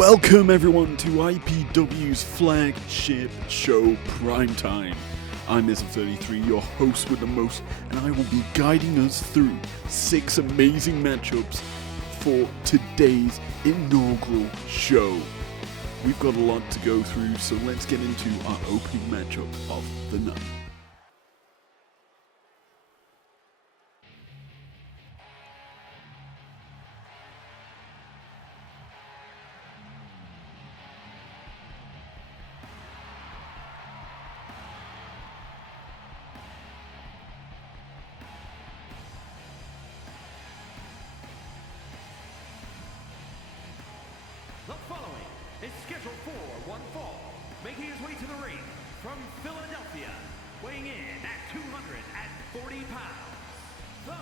Welcome everyone to IPW's flagship show, Primetime. I'm izlogic.business, your host with the most, and I will be guiding us through 6 amazing matchups for today's inaugural show. We've got a lot to go through, so let's get into our opening matchup of the night. The following is scheduled for one fall, making his way to the ring from Philadelphia, weighing in at 240 pounds, the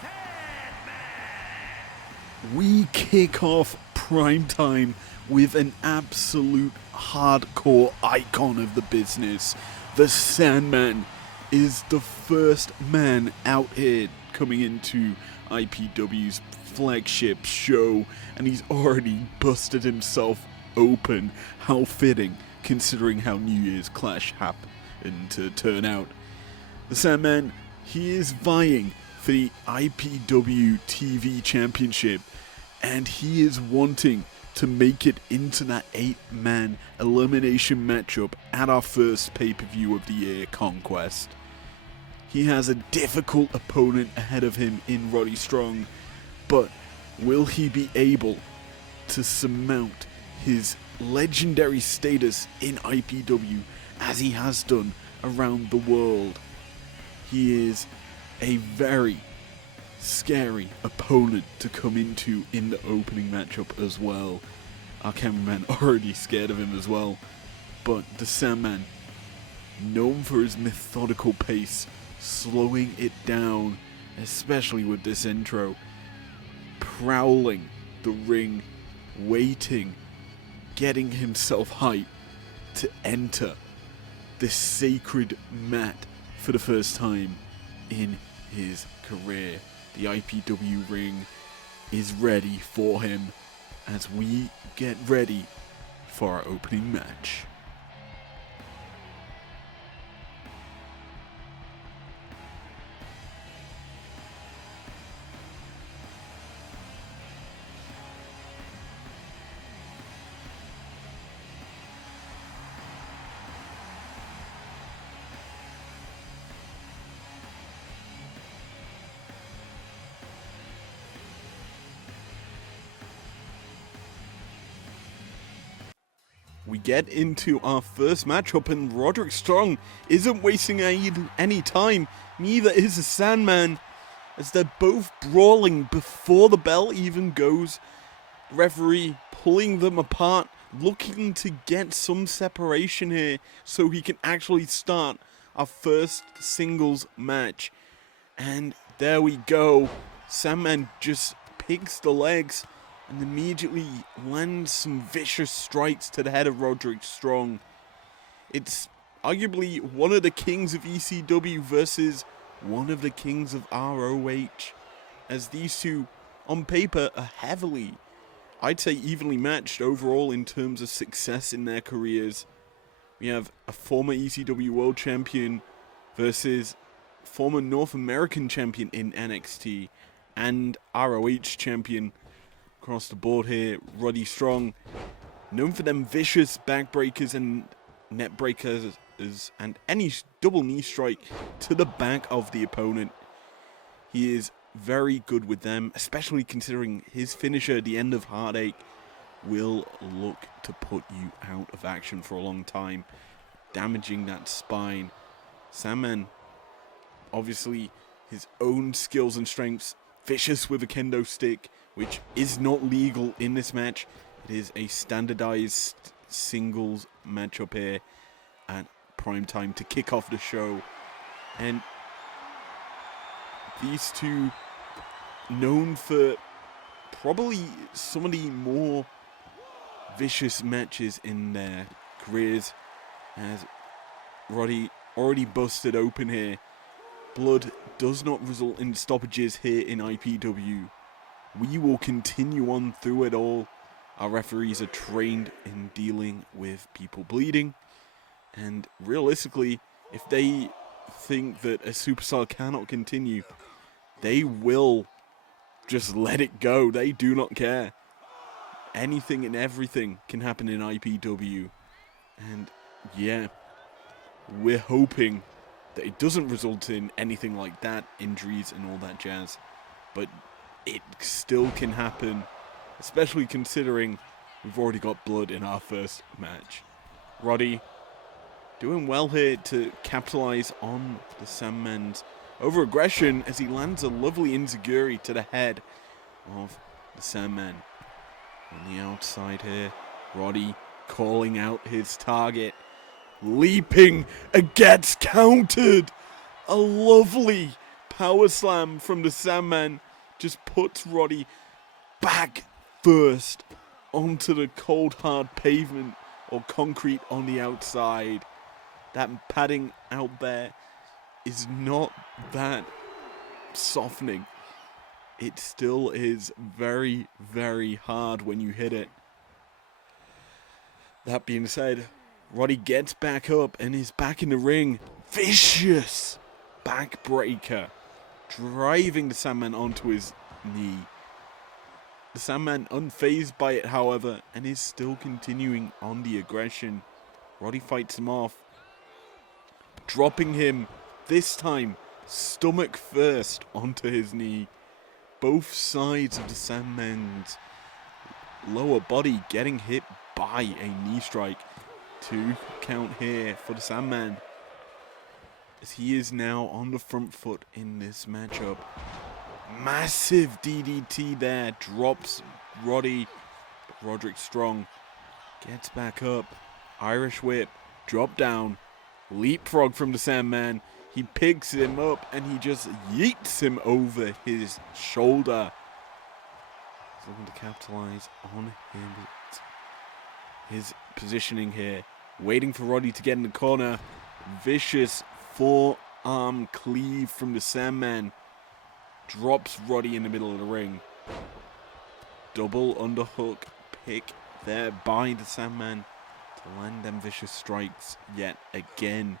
Sandman! We kick off Primetime with an absolute hardcore icon of the business. The Sandman is the first man out here coming into IPW's flagship show, and he's already busted himself open. How fitting, considering how New Year's Clash happened to turn out. The Sandman, he is vying for the IPW TV Championship, and he is wanting to make it into that 8-man elimination matchup at our first pay-per-view of the year, Conquest. He has a difficult opponent ahead of him in Roddy Strong, but will he be able to surmount his legendary status in IPW as he has done around the world? He is a very scary opponent to come into in the opening matchup as well. Our cameraman already scared of him as well, but the Sandman, known for his methodical pace, slowing it down, especially with this intro, prowling the ring, waiting, getting himself hyped to enter this sacred mat for the first time in his career. The IPW ring is ready for him as we get ready for our opening match. We get into our first matchup, and Roderick Strong isn't wasting any time. Neither is the Sandman, as they're both brawling before the bell even goes. The referee pulling them apart, looking to get some separation here so he can actually start our first singles match. And there we go. Sandman just picks the legs and immediately lands some vicious strikes to the head of Roderick Strong. It's arguably one of the kings of ECW versus one of the kings of ROH, as these two, on paper, are heavily, I'd say evenly matched overall in terms of success in their careers. We have a former ECW World Champion versus former North American Champion in NXT and ROH Champion. Across the board here, Roddy Strong, known for them vicious backbreakers and net breakers and any double knee strike to the back of the opponent. He is very good with them, especially considering his finisher, the end of Heartache, will look to put you out of action for a long time, damaging that spine. Sandman, obviously his own skills and strengths, vicious with a kendo stick, which is not legal in this match. It is a standardized singles matchup here at Primetime to kick off the show. And these two, known for probably some of the more vicious matches in their careers, as Roddy already busted open here. Blood does not result in stoppages here in IPW. We will continue on through it all. Our referees are trained in dealing with people bleeding. And realistically, if they think that a superstar cannot continue, they will just let it go. They do not care. Anything and everything can happen in IPW. And yeah, we're hoping that it doesn't result in anything like that, injuries and all that jazz. But it still can happen, especially considering we've already got blood in our first match. Roddy doing well here to capitalize on the Sandman's over-aggression as he lands a lovely enziguri to the head of the Sandman. On the outside here, Roddy calling out his target, leaping and gets countered. A lovely power slam from the Sandman just puts Roddy back first onto the cold hard pavement or concrete on the outside. That padding out there is not that softening. It still is very, very hard when you hit it. That being said, Roddy gets back up and is back in the ring. Vicious backbreaker, driving the Sandman onto his knee. The Sandman unfazed by it, however, and is still continuing on the aggression. Roddy fights him off, dropping him, this time, stomach first onto his knee. Both sides of the Sandman's lower body getting hit by a knee strike. 2 count here for the Sandman, as he is now on the front foot in this matchup. Massive DDT there, drops Roddy. Roderick Strong gets back up. Irish whip, drop down, leapfrog from the Sandman. He picks him up and he just yeets him over his shoulder. He's looking to capitalize on his positioning here. Waiting for Roddy to get in the corner. Vicious forearm cleave from the Sandman. Drops Roddy in the middle of the ring. Double underhook pick there by the Sandman to land them vicious strikes yet again.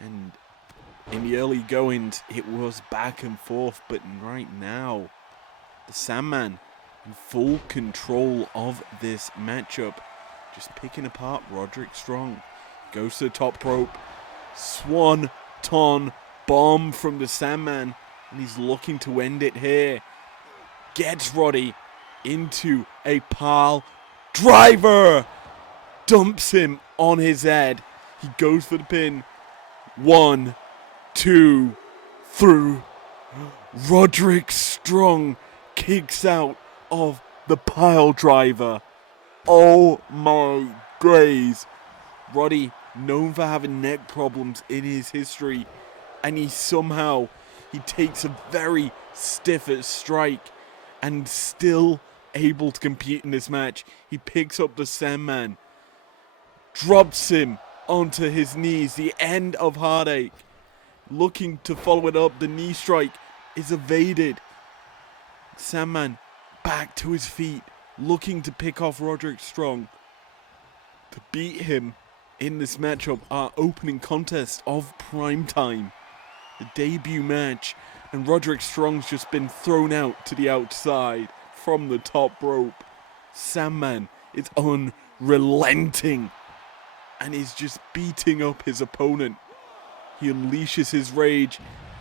And in the early goings, it was back and forth, but right now, the Sandman in full control of this matchup, just picking apart Roderick Strong. Goes to the top rope, swanton bomb from the Sandman, and he's looking to end it here. Gets Roddy into a pile driver, dumps him on his head. He goes for the pin. 1, 2, 3. Roderick Strong kicks out of the pile driver. Oh my days. Roddy, known for having neck problems in his history, and he takes a very stiff strike and still able to compete in this match. He picks up the Sandman, drops him onto his knees, the end of Heartache. Looking to follow it up, the knee strike is evaded. Sandman back to his feet, looking to pick off Roderick Strong. To beat him in this matchup, our opening contest of Primetime, the debut match, and Roderick Strong's just been thrown out to the outside from the top rope. Sandman is unrelenting and is just beating up his opponent. He unleashes his rage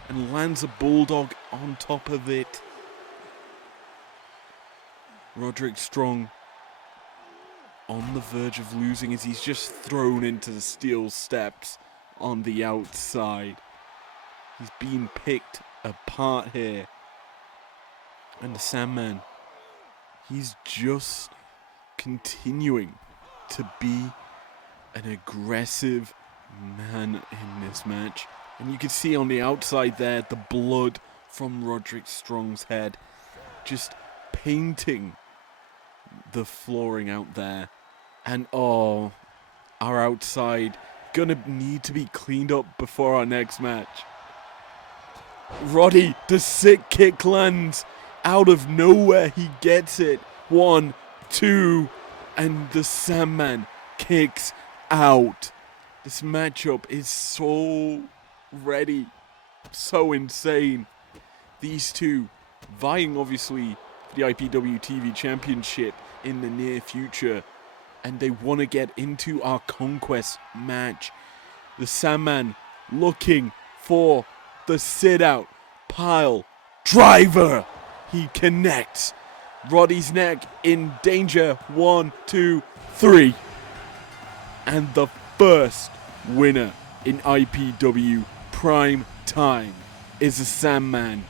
and lands a bulldog on top of it. Roderick Strong on the verge of losing as he's just thrown into the steel steps on the outside. He's being picked apart here. And the Sandman, he's just continuing to be an aggressive man in this match. And you can see on the outside there the blood from Roderick Strong's head just painting the flooring out there. And our outside gonna need to be cleaned up before our next match. Roddy, the sick kick lands. Out of nowhere, he gets it. 1, 2, and the Sandman kicks out. This matchup is so ready, so insane. These two vying obviously for the IPW TV Championship in the near future, and they want to get into our Conquest match. The Sandman looking for the sit-out pile driver. He connects. Roddy's neck in danger. 1, 2, 3. And the first winner in IPW Prime Time is the Sandman,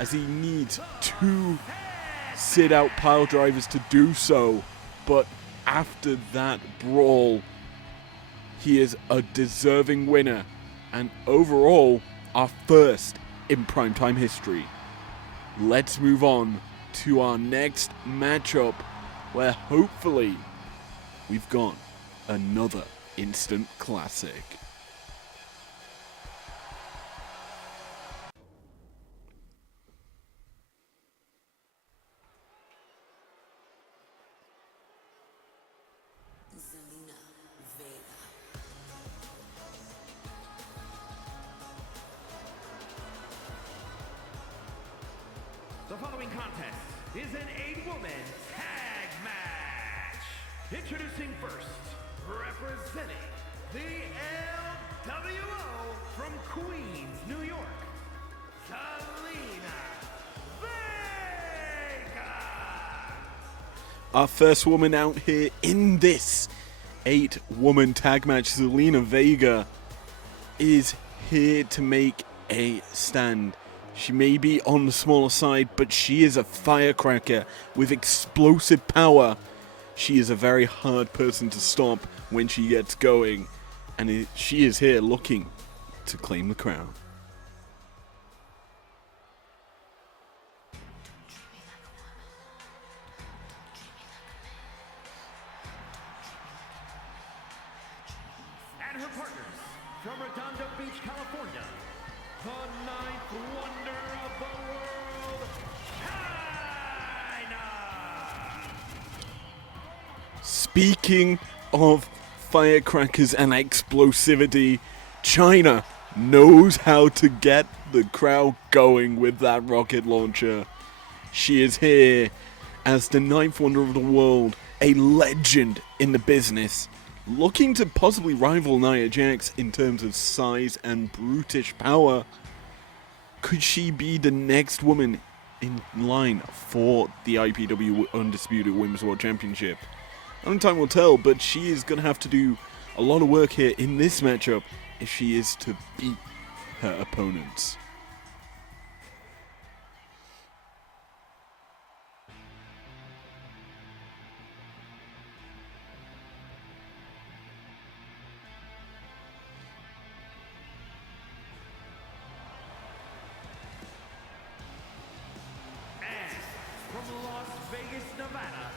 as he needs 2 sit-out pile drivers to do so. But after that brawl, he is a deserving winner, and overall, our first in Primetime history. Let's move on to our next matchup, where hopefully we've got another instant classic. The following contest is an 8-woman tag match. Introducing first, representing the LWO from Queens, New York, Zelina Vega. Our first woman out here in this 8-woman tag match, Zelina Vega, is here to make a stand. She may be on the smaller side, but she is a firecracker with explosive power. She is a very hard person to stop when she gets going, and she is here looking to claim the crown. And her partners from Redondo Beach, California, the 9th wonder of the world, China. Speaking of firecrackers and explosivity, China knows how to get the crowd going with that rocket launcher. She is here as the 9th wonder of the world, a legend in the business, looking to possibly rival Nia Jax in terms of size and brutish power. Could she be the next woman in line for the IPW Undisputed Women's World Championship? Only time will tell, but she is going to have to do a lot of work here in this matchup if she is to beat her opponents. From Las Vegas, Nevada,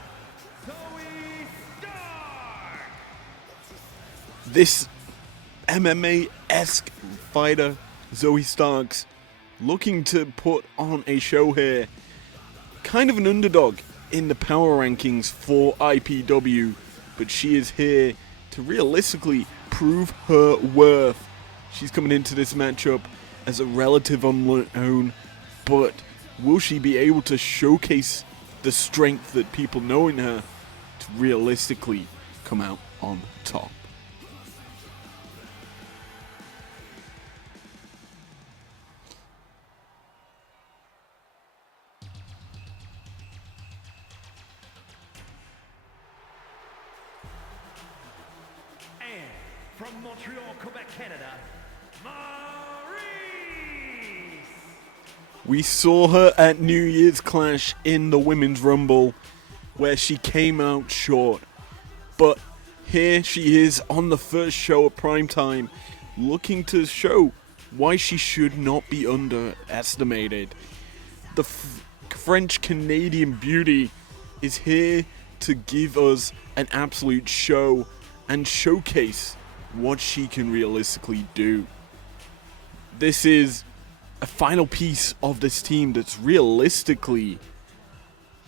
Zoe Stark. This MMA-esque fighter, Zoe Starks, looking to put on a show here. Kind of an underdog in the power rankings for IPW, but she is here to realistically prove her worth. She's coming into this matchup as a relative unknown, but will she be able to showcase the strength that people know in her to realistically come out on top? And from Montreal, Quebec, Canada, Maurice. We saw her at New Year's Clash in the Women's Rumble, where she came out short. But here she is on the first show at Primetime, looking to show why she should not be underestimated. The French-Canadian beauty is here to give us an absolute show and showcase what she can realistically do. This is a final piece of this team that's realistically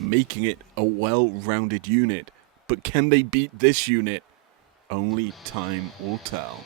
making it a well-rounded unit. But can they beat this unit? Only time will tell.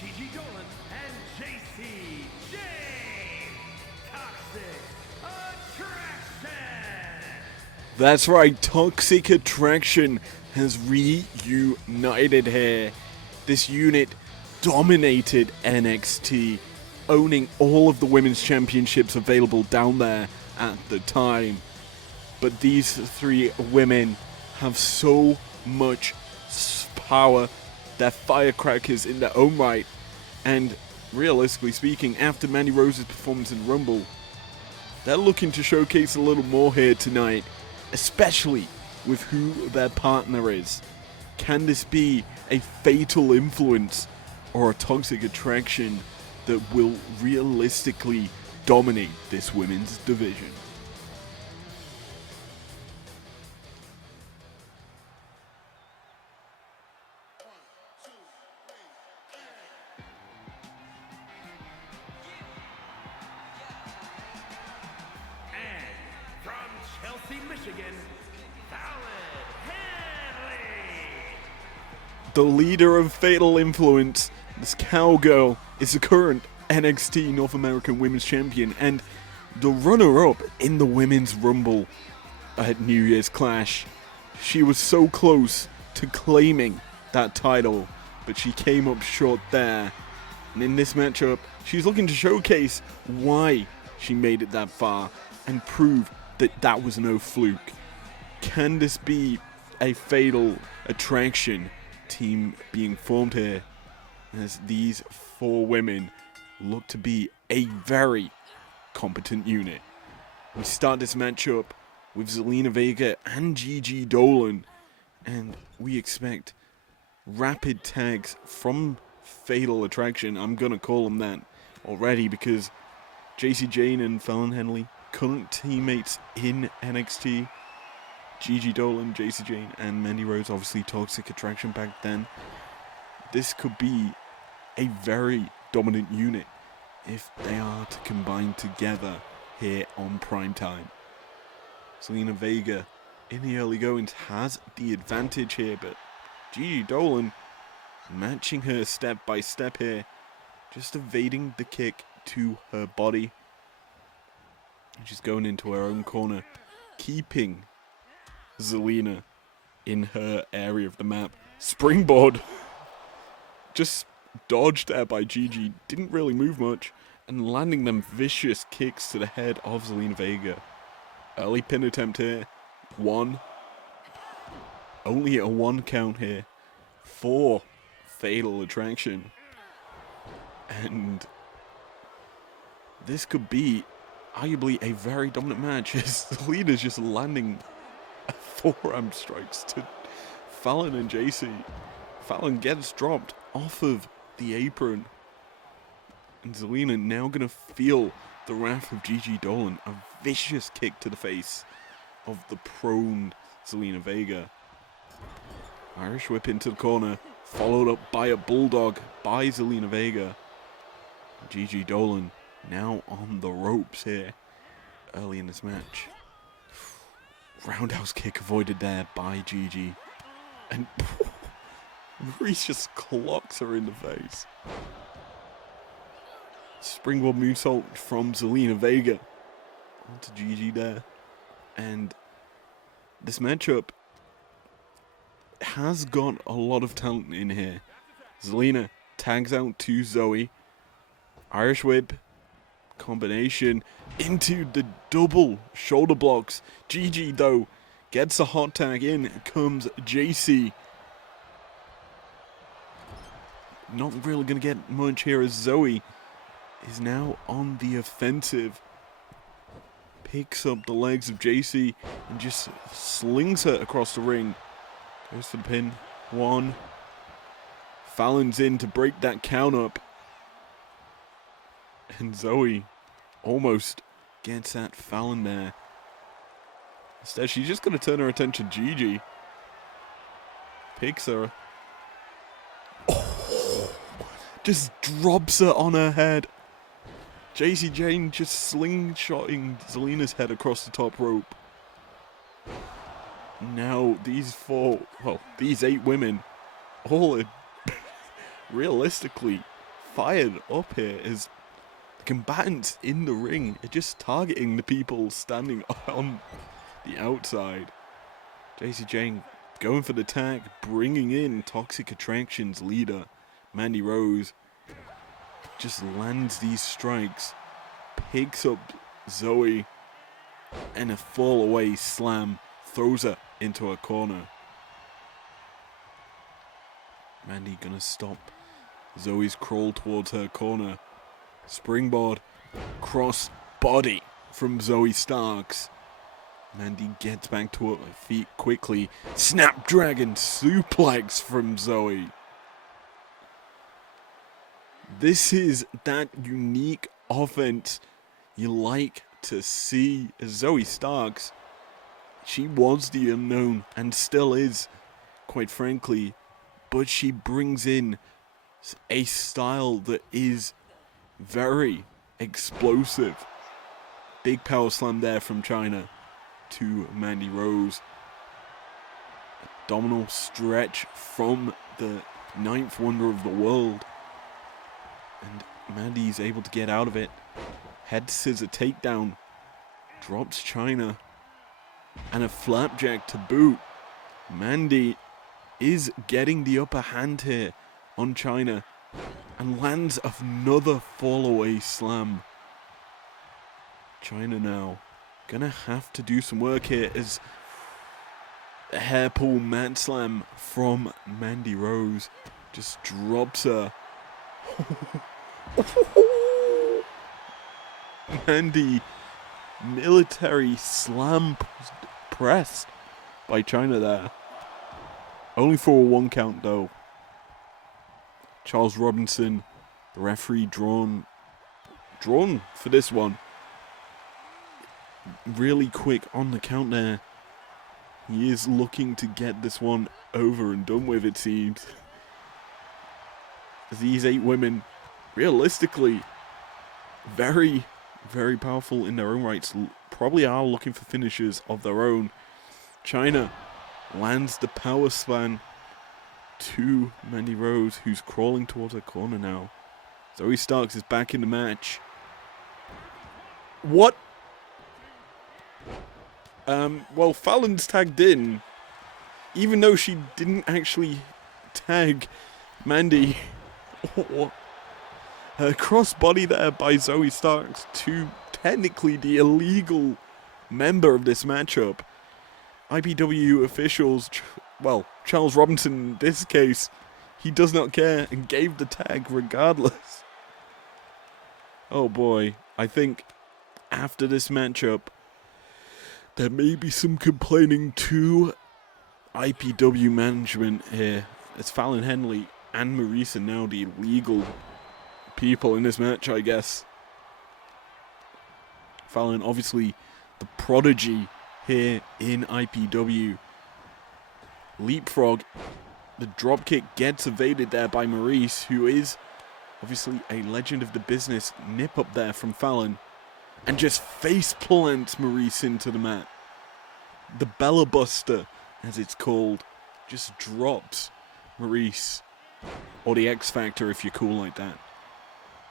Gigi Dolan and JC Jane. Toxic Attraction. That's right, Toxic Attraction has reunited here. This unit dominated NXT, owning all of the women's championships available down there at the time. But these three women have so much power. They're firecrackers in their own right. And realistically speaking, after Mandy Rose's performance in Rumble, they're looking to showcase a little more here tonight, especially with who their partner is. Can this be a fatal influence or a toxic attraction that will realistically dominate this women's division? Michigan, Fallon Henley. The leader of Fatal Influence, this cowgirl, is the current NXT North American Women's Champion and the runner-up in the Women's Rumble at New Year's Clash. She was so close to claiming that title, but she came up short there. And in this matchup, she's looking to showcase why she made it that far and prove that that was no fluke. Can this be a fatal attraction team being formed here, as these four women look to be a very competent unit? We start this matchup with Zelina Vega and Gigi Dolan, and we expect rapid tags from Fatal Attraction. I'm gonna call them that already because JC Jane and Fallon Henley, current teammates in NXT. Gigi Dolan, JC Jane, and Mandy Rose, obviously Toxic Attraction back then. This could be a very dominant unit if they are to combine together here on Primetime. Zelina Vega in the early goings has the advantage here, but Gigi Dolan matching her step by step here, just evading the kick to her body. She's going into her own corner, keeping Zelina in her area of the map. Springboard. Just dodged there by Gigi. Didn't really move much. And landing them vicious kicks to the head of Zelina Vega. Early pin attempt here. One. Only a one count here. For Fatal Attraction. And this could be arguably a very dominant match, as the leader's just landing forearm strikes to Fallon and JC. Fallon gets dropped off of the apron, and Zelina now gonna feel the wrath of Gigi Dolan. A vicious kick to the face of the prone Zelina Vega. Irish whip into the corner, followed up by a bulldog by Zelina Vega. Gigi Dolan now on the ropes here early in this match. Roundhouse kick avoided there by Gigi. And Maurice just clocks her in the face. Springboard moonsault from Zelina Vega onto Gigi there. And this matchup has got a lot of talent in here. Zelina tags out to Zoe. Irish whip combination into the double shoulder blocks. Gigi though gets a hot tag in. Comes JC. Not really going to get much here as Zoe is now on the offensive. picks up the legs of JC and just slings her across the ring. Goes for the pin. 1. Fallon's in to break that count up. And Zoe almost gets at Fallon there. Instead, she's just going to turn her attention to Gigi. Picks her. Oh, just drops her on her head. JC Jane just slingshotting Zelina's head across the top rope. Now these 8 women, all are realistically fired up here as the combatants in the ring are just targeting the people standing on the outside. JC Jane going for the tag, bringing in Toxic Attraction's leader, Mandy Rose. Just lands these strikes, picks up Zoe, and a fall away slam throws her into a corner. Mandy gonna stop Zoe's crawl towards her corner. Springboard, cross body from Zoe Starks. Mandy gets back to her feet quickly. Snapdragon suplex from Zoe. This is that unique offense you like to see. Zoe Starks, she was the unknown and still is, quite frankly, but she brings in a style that is very explosive. Big power slam there from China to Mandy Rose. Abdominal stretch from the 9th wonder of the world. And Mandy's able to get out of it. Head scissor takedown. Drops China. And a flapjack to boot. Mandy is getting the upper hand here on China. And lands another fall away slam. China now gonna have to do some work here as a hair pull mat slam from Mandy Rose just drops her. Mandy military slam pressed by China there. Only for a 1 count though. Charles Robinson, the referee, drawn for this one. Really quick on the count there. He is looking to get this one over and done with, it seems. These 8 women, realistically, very, very powerful in their own rights. Probably are looking for finishers of their own. China lands the power slam to Mandy Rose, who's crawling towards her corner now. Zoe Starks is back in the match. What? Well, Fallon's tagged in, even though she didn't actually tag Mandy. Her crossbody there by Zoe Starks to technically the illegal member of this matchup. IPW officials, Charles Robinson in this case, he does not care and gave the tag regardless. Oh boy, I think after this matchup, there may be some complaining to IPW management here. As Fallon Henley and Maurice are now the illegal people in this match, I guess. Fallon, obviously, the prodigy here in IPW. Leapfrog. The dropkick gets evaded there by Maurice, who is obviously a legend of the business. Nip up there from Fallon. And just face plants Maurice into the mat. The Bella Buster, as it's called, just drops Maurice. Or the X Factor if you're cool like that.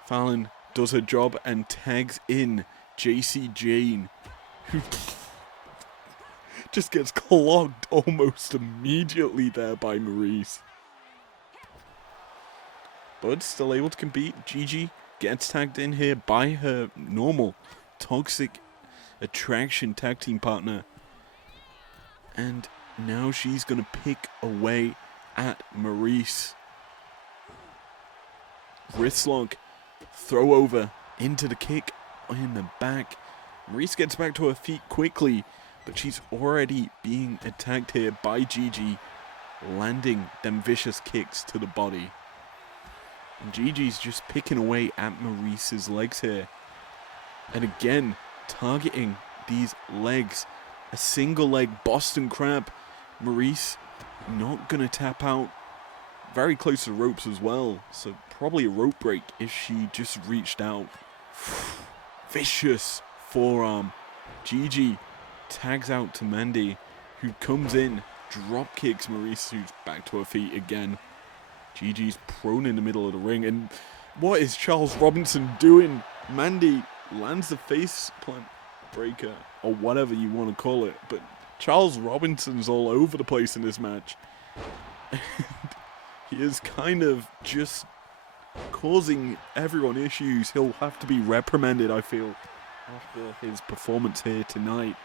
Fallon does her job and tags in JC Jane, who just gets clogged almost immediately there by Maurice. But still able to compete. Gigi gets tagged in here by her normal Toxic Attraction tag team partner. And now she's going to pick away at Maurice. Wrist lock, throw over into the kick in the back. Maurice gets back to her feet quickly, but she's already being attacked here by Gigi, landing them vicious kicks to the body. And Gigi's just picking away at Maurice's legs here. And again, targeting these legs. A single leg Boston Crab. Maurice not going to tap out. Very close to the ropes as well. So probably a rope break if she just reached out. Vicious forearm. Gigi tags out to Mandy, who comes in, drop kicks Maurice, who's back to her feet again. Gigi's prone in the middle of the ring, and what is Charles Robinson doing? Mandy lands the face plant breaker, or whatever you want to call it, but Charles Robinson's all over the place in this match. He is kind of just causing everyone issues. He'll have to be reprimanded, I feel, after his performance here tonight.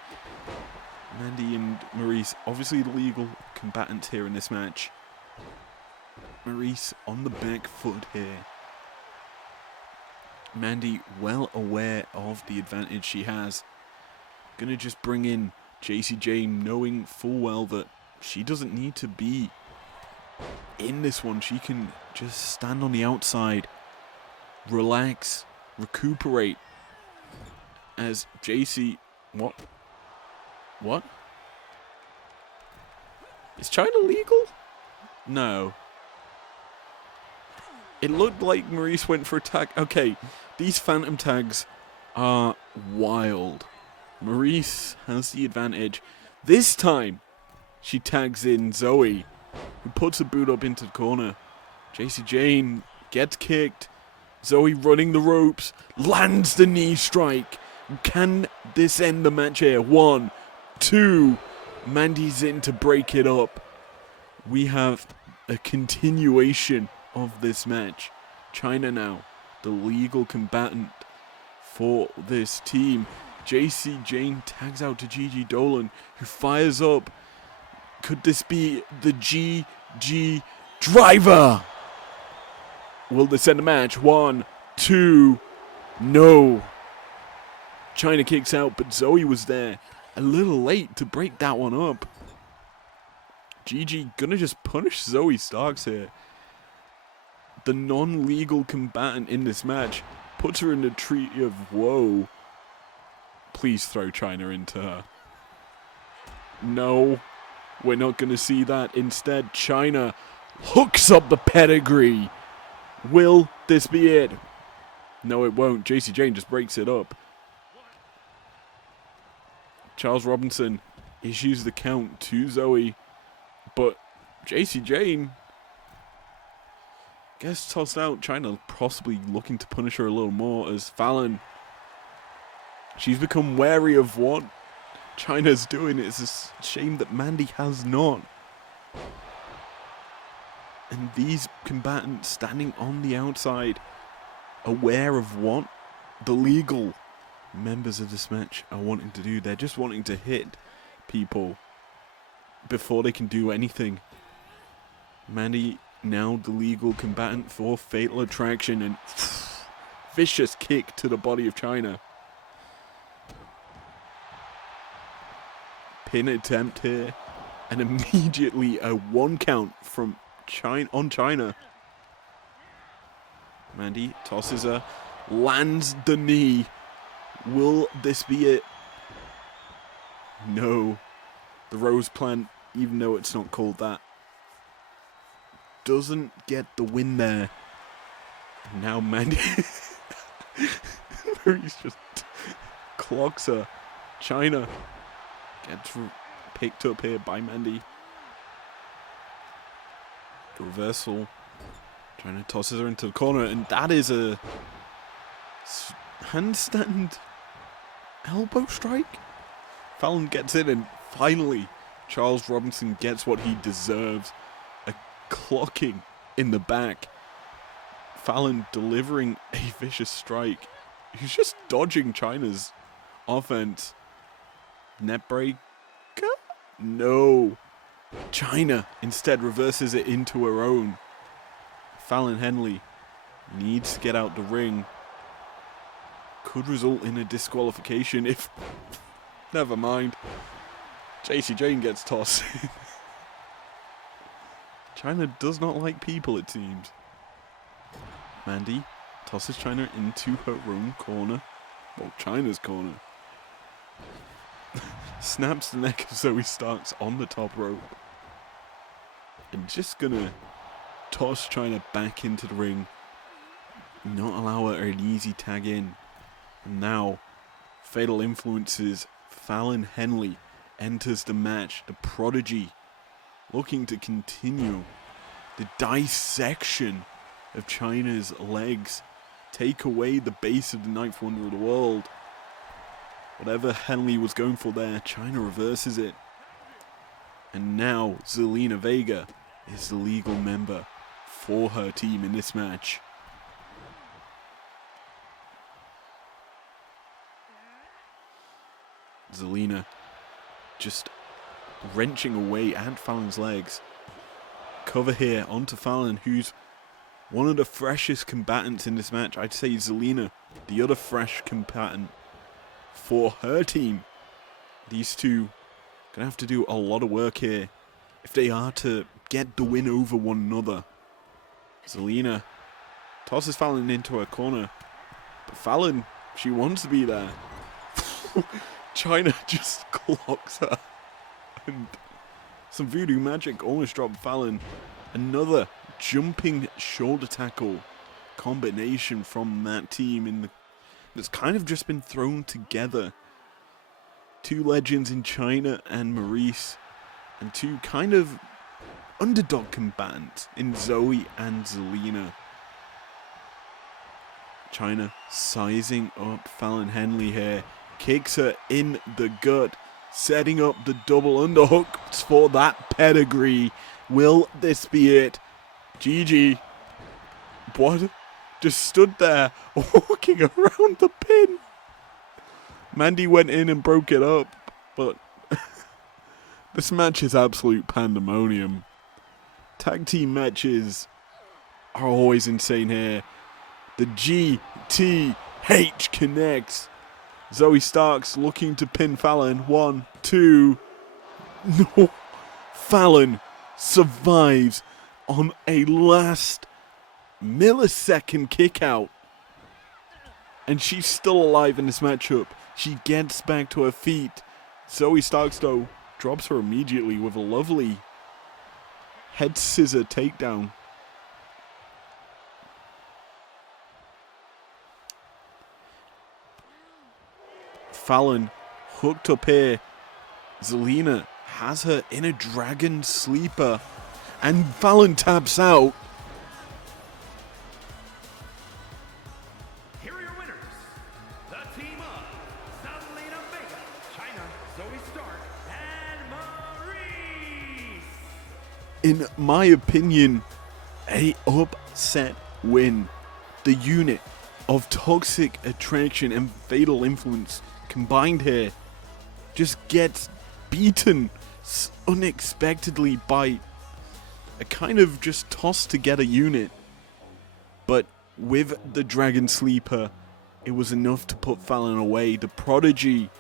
Mandy and Maurice, obviously the legal combatants here in this match. Maurice on the back foot here. Mandy well aware of the advantage she has. Gonna just bring in JC Jane, knowing full well that she doesn't need to be in this one. She can just stand on the outside, relax, recuperate. As JC... What? Is China legal? No. It looked like Maurice went for a tag. Okay, these phantom tags are wild. Maurice has the advantage. This time, she tags in Zoe, who puts a boot up into the corner. JC Jane gets kicked. Zoe running the ropes, lands the knee strike. Can this end the match here? 1, 2. Mandy's in to break it up. We have a continuation of this match. China now, the legal combatant for this team. JC Jane tags out to Gigi Dolan, who fires up. Could this be the GG driver? Will this end the match? 1, 2. No. China kicks out, but Zoe was there a little late to break that one up. Gigi gonna just punish Zoe Starks here. The non-legal combatant in this match puts her in the tree of woe. Please throw China into her. No, we're not gonna see that. Instead, China hooks up the pedigree. Will this be it? No, it won't. JC Jane just breaks it up. Charles Robinson issues the count to Zoe, but JC Jane gets tossed out. China possibly looking to punish her a little more as Fallon, she's become wary of what China's doing. It's a shame that Mandy has not. And these combatants standing on the outside, aware of what the legal members of this match are wanting to do. They're just wanting to hit people before they can do anything. Mandy now the legal combatant for Fatal Attraction, and vicious kick to the body of China. Pin attempt here, and immediately a 1 count from China on China. Mandy tosses her, lands the knee. Will this be it? No. The Rose Plant, even though it's not called that, doesn't get the win there. Now Mandy Maurice just clocks her. China gets picked up here by Mandy. The reversal. China tosses her into the corner, and that is a handstand elbow strike. Fallon gets in, and finally Charles Robinson gets what he deserves. A clocking in the back. Fallon delivering a vicious strike. He's just dodging China's offense. Net breaker? No. China instead reverses it into her own. Fallon Henley needs to get out the ring. could result in a disqualification if... Never mind. JC Jane gets tossed. China does not like people, it seems. Mandy tosses China into her own corner. Well, China's corner. Snaps the neck of Zoe Starks on the top rope. And just gonna toss China back into the ring. Not allow her an easy tag in. And now, Fatal Influences, Fallon Henley enters the match. The Prodigy looking to continue the dissection of China's legs. Take away the base of the ninth wonder of the world. Whatever Henley was going for there, China reverses it. And now Zelina Vega is the legal member for her team in this match. Zelina just wrenching away at Fallon's legs. Cover here onto Fallon, who's one of the freshest combatants in this match. I'd say Zelina, the other fresh combatant for her team. These two gonna have to do a lot of work here if they are to get the win over one another. Zelina tosses Fallon into her corner, but Fallon, she wants to be there. China just clocks her, and some voodoo magic almost dropped Fallon. Another jumping shoulder tackle combination from that team that's kind of just been thrown together. Two legends in China and Maurice, and two kind of underdog combatants in Zoe and Zelina. China sizing up Fallon Henley here. Kicks her in the gut, setting up the double underhooks for that pedigree. Will this be it? GG. What? Just stood there, walking around the pin. Mandy went in and broke it up, but this match is absolute pandemonium. Tag team matches are always insane here. The GTH connects. Zoe Starks looking to pin Fallon. 1, 2. No. Fallon survives on a last millisecond kick out. And she's still alive in this matchup. She gets back to her feet. Zoe Starks, though, drops her immediately with a lovely head scissor takedown. Fallon hooked up here. Zelina has her in a dragon sleeper. And Fallon taps out. Here are your winners. The team of Zelina Vega, China, Zoe Stark, and Maurice. In my opinion, a upset win. The unit of Toxic Attraction and Fatal Influence combined here just gets beaten unexpectedly by a kind of just tossed together unit. But with the Dragon Sleeper, it was enough to put Fallon away. The Prodigy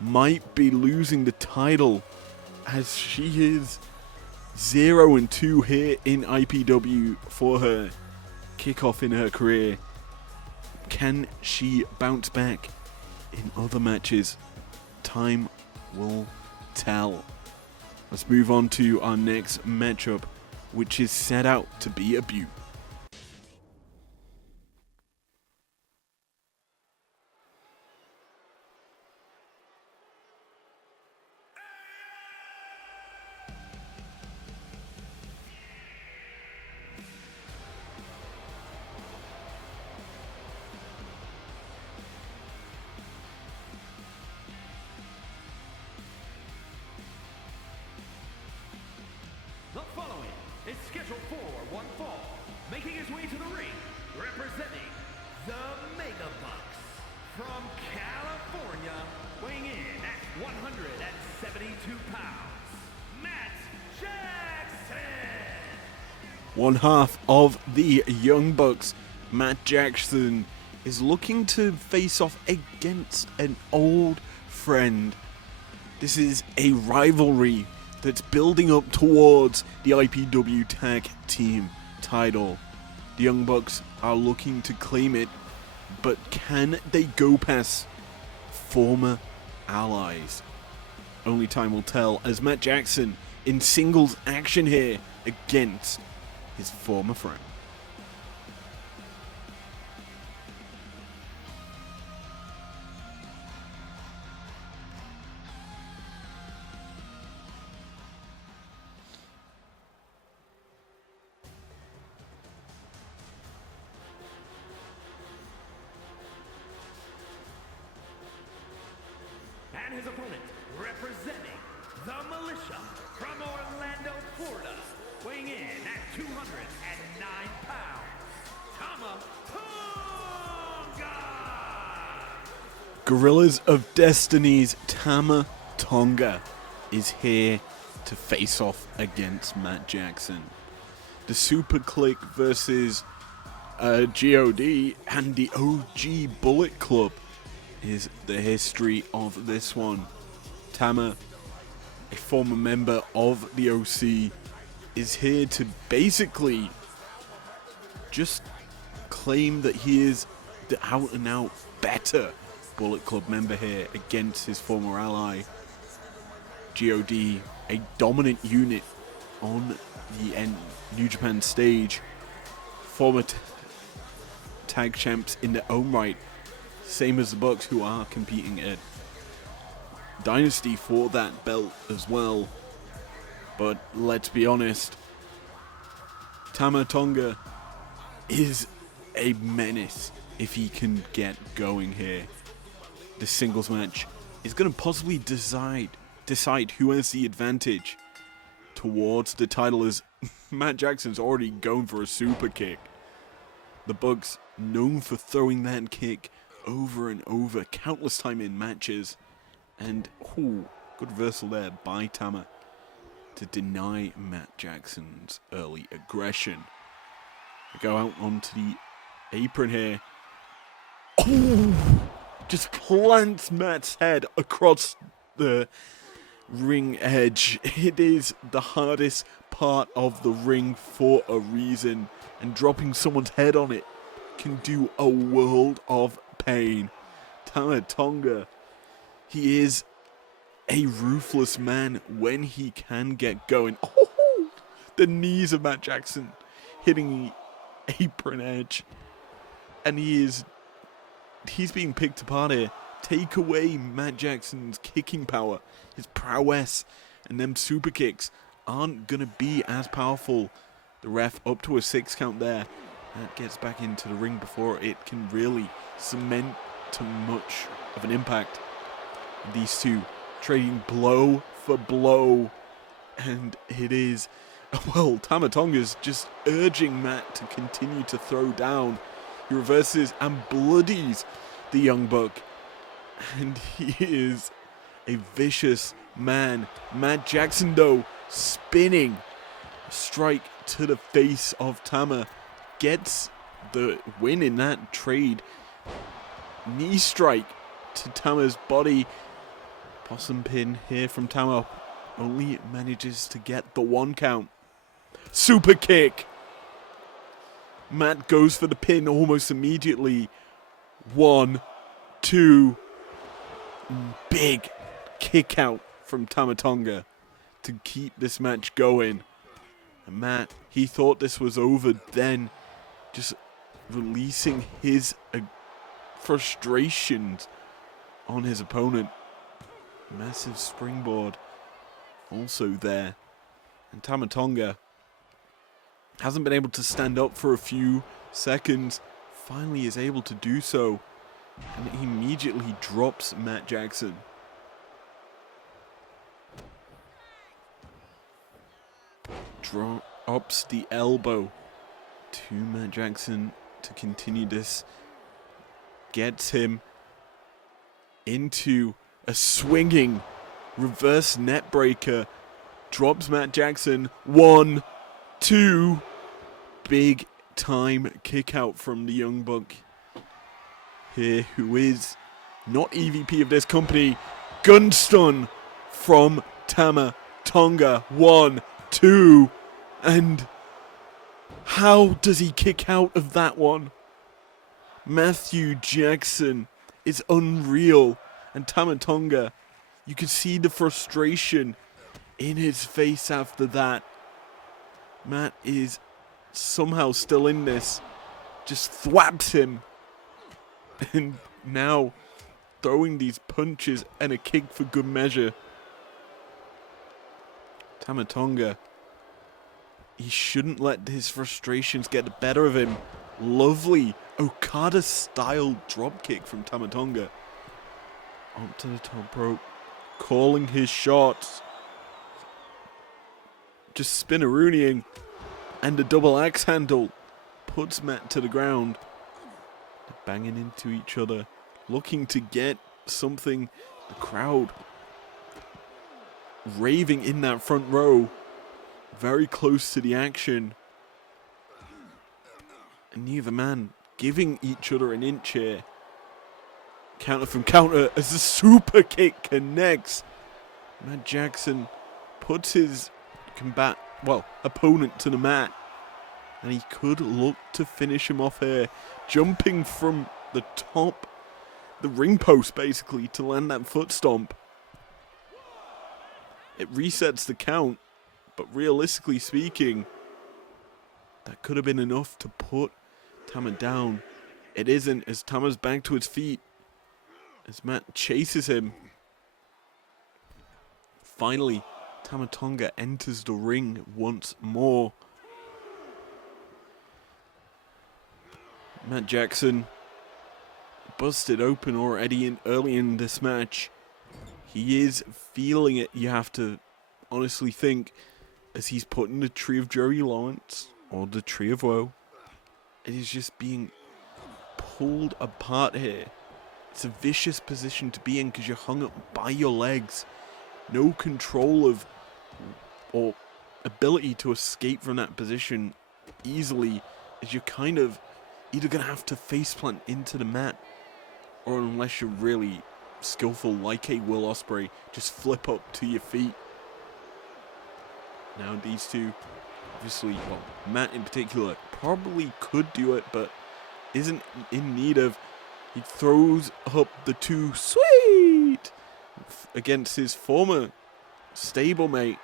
might be losing the title as she is 0-2 here in IPW for her kickoff in her career. Can she bounce back in other matches? Time will tell. Let's move on to our next matchup, which is set out to be a beaut. The following is scheduled for one fall, making his way to the ring, representing the Mega Bucks from California, weighing in at 172 pounds, Matt Jackson. One half of the Young Bucks, Matt Jackson, is looking to face off against an old friend. This is a rivalry that's building up towards the IPW Tag Team title. The Young Bucks are looking to claim it, but can they go past former allies? Only time will tell, as Matt Jackson in singles action here against his former friend. And his opponent, representing the Militia from Orlando, Florida, weighing in at 209 pounds, Tama Tonga! Gorillas of Destiny's Tama Tonga is here to face off against Matt Jackson. The Super Click versus GOD and the OG Bullet Club is the history of this one. Tama, a former member of the OC, is here to basically just claim that he is the out and out better Bullet Club member here against his former ally. GOD, a dominant unit on the New Japan stage, former tag champs in their own right, same as the Bucks, who are competing at Dynasty for that belt as well. But let's be honest, Tama Tonga is a menace if he can get going here. This singles match is going to possibly decide who has the advantage towards the title, as Matt Jackson's already going for a super kick. The Bucks known for throwing that kick over and over countless time in matches, and good reversal there by Tama to deny Matt Jackson's early aggression. We go out onto the apron here. Just plants Matt's head across the ring edge. It is the hardest part of the ring for a reason, and dropping someone's head on it can do a world of pain. Tama Tonga, he is a ruthless man when he can get going. The knees of Matt Jackson hitting the apron edge, and he's being picked apart here. Take away Matt Jackson's kicking power, his prowess, and them super kicks aren't gonna be as powerful. The ref up to a 6 count there. That gets back into the ring before it can really cement to much of an impact. These two trading blow for blow, and it is, well, Tama Tonga's just urging Matt to continue to throw down. He reverses and bloodies the Young Buck, and he is a vicious man. Matt Jackson, though, spinning a strike to the face of Tama, gets the win in that trade. Knee strike to Tama's body. Possum pin here from Tama. Only manages to get the 1 count. Super kick. Matt goes for the pin almost immediately. 1, 2. Big kick out from Tama Tonga to keep this match going. And Matt, he thought this was over then, just releasing his frustrations on his opponent. Massive springboard also there. And Tama Tonga hasn't been able to stand up for a few seconds. Finally is able to do so, and he immediately drops Matt Jackson. Drops the elbow to Matt Jackson to continue this. Gets him into a swinging reverse net breaker. Drops Matt Jackson. 1, 2. Big time kick out from the Young Buck. here, who is not EVP of this company. Gun stun from Tama Tonga. 1, 2, and how does he kick out of that one? Matthew Jackson is unreal, and Tama Tonga, you can see the frustration in his face after that. Matt is somehow still in this, just thwaps him, and now throwing these punches and a kick for good measure. Tama Tonga, he shouldn't let his frustrations get the better of him. Lovely Okada-style dropkick from Tama Tonga. Up to the top rope, calling his shots. Just spinneroonieing, and a double axe handle puts Matt to the ground. They're banging into each other, looking to get something. The crowd raving in that front row, very close to the action. And neither man giving each other an inch here. Counter from counter as the super kick connects. Matt Jackson puts his opponent to the mat, and he could look to finish him off here, jumping from the top, the ring post basically, to land that foot stomp. It resets the count, but realistically speaking, that could have been enough to put Tama down. It isn't, as Tama's back to his feet as Matt chases him. Finally, Tama Tonga enters the ring once more. Matt Jackson busted open already early in this match. He is feeling it, you have to honestly think, as he's putting the Tree of Jerry Lawrence, or the Tree of Woe. It is just being pulled apart here. It's a vicious position to be in because you're hung up by your legs. No control of or ability to escape from that position easily, as you're kind of either going to have to faceplant into the mat, or unless you're really skillful like a Will Ospreay, just flip up to your feet. Now these two, obviously, well, Matt in particular, probably could do it, but isn't in need of. He throws up the two sweet against his former stablemate.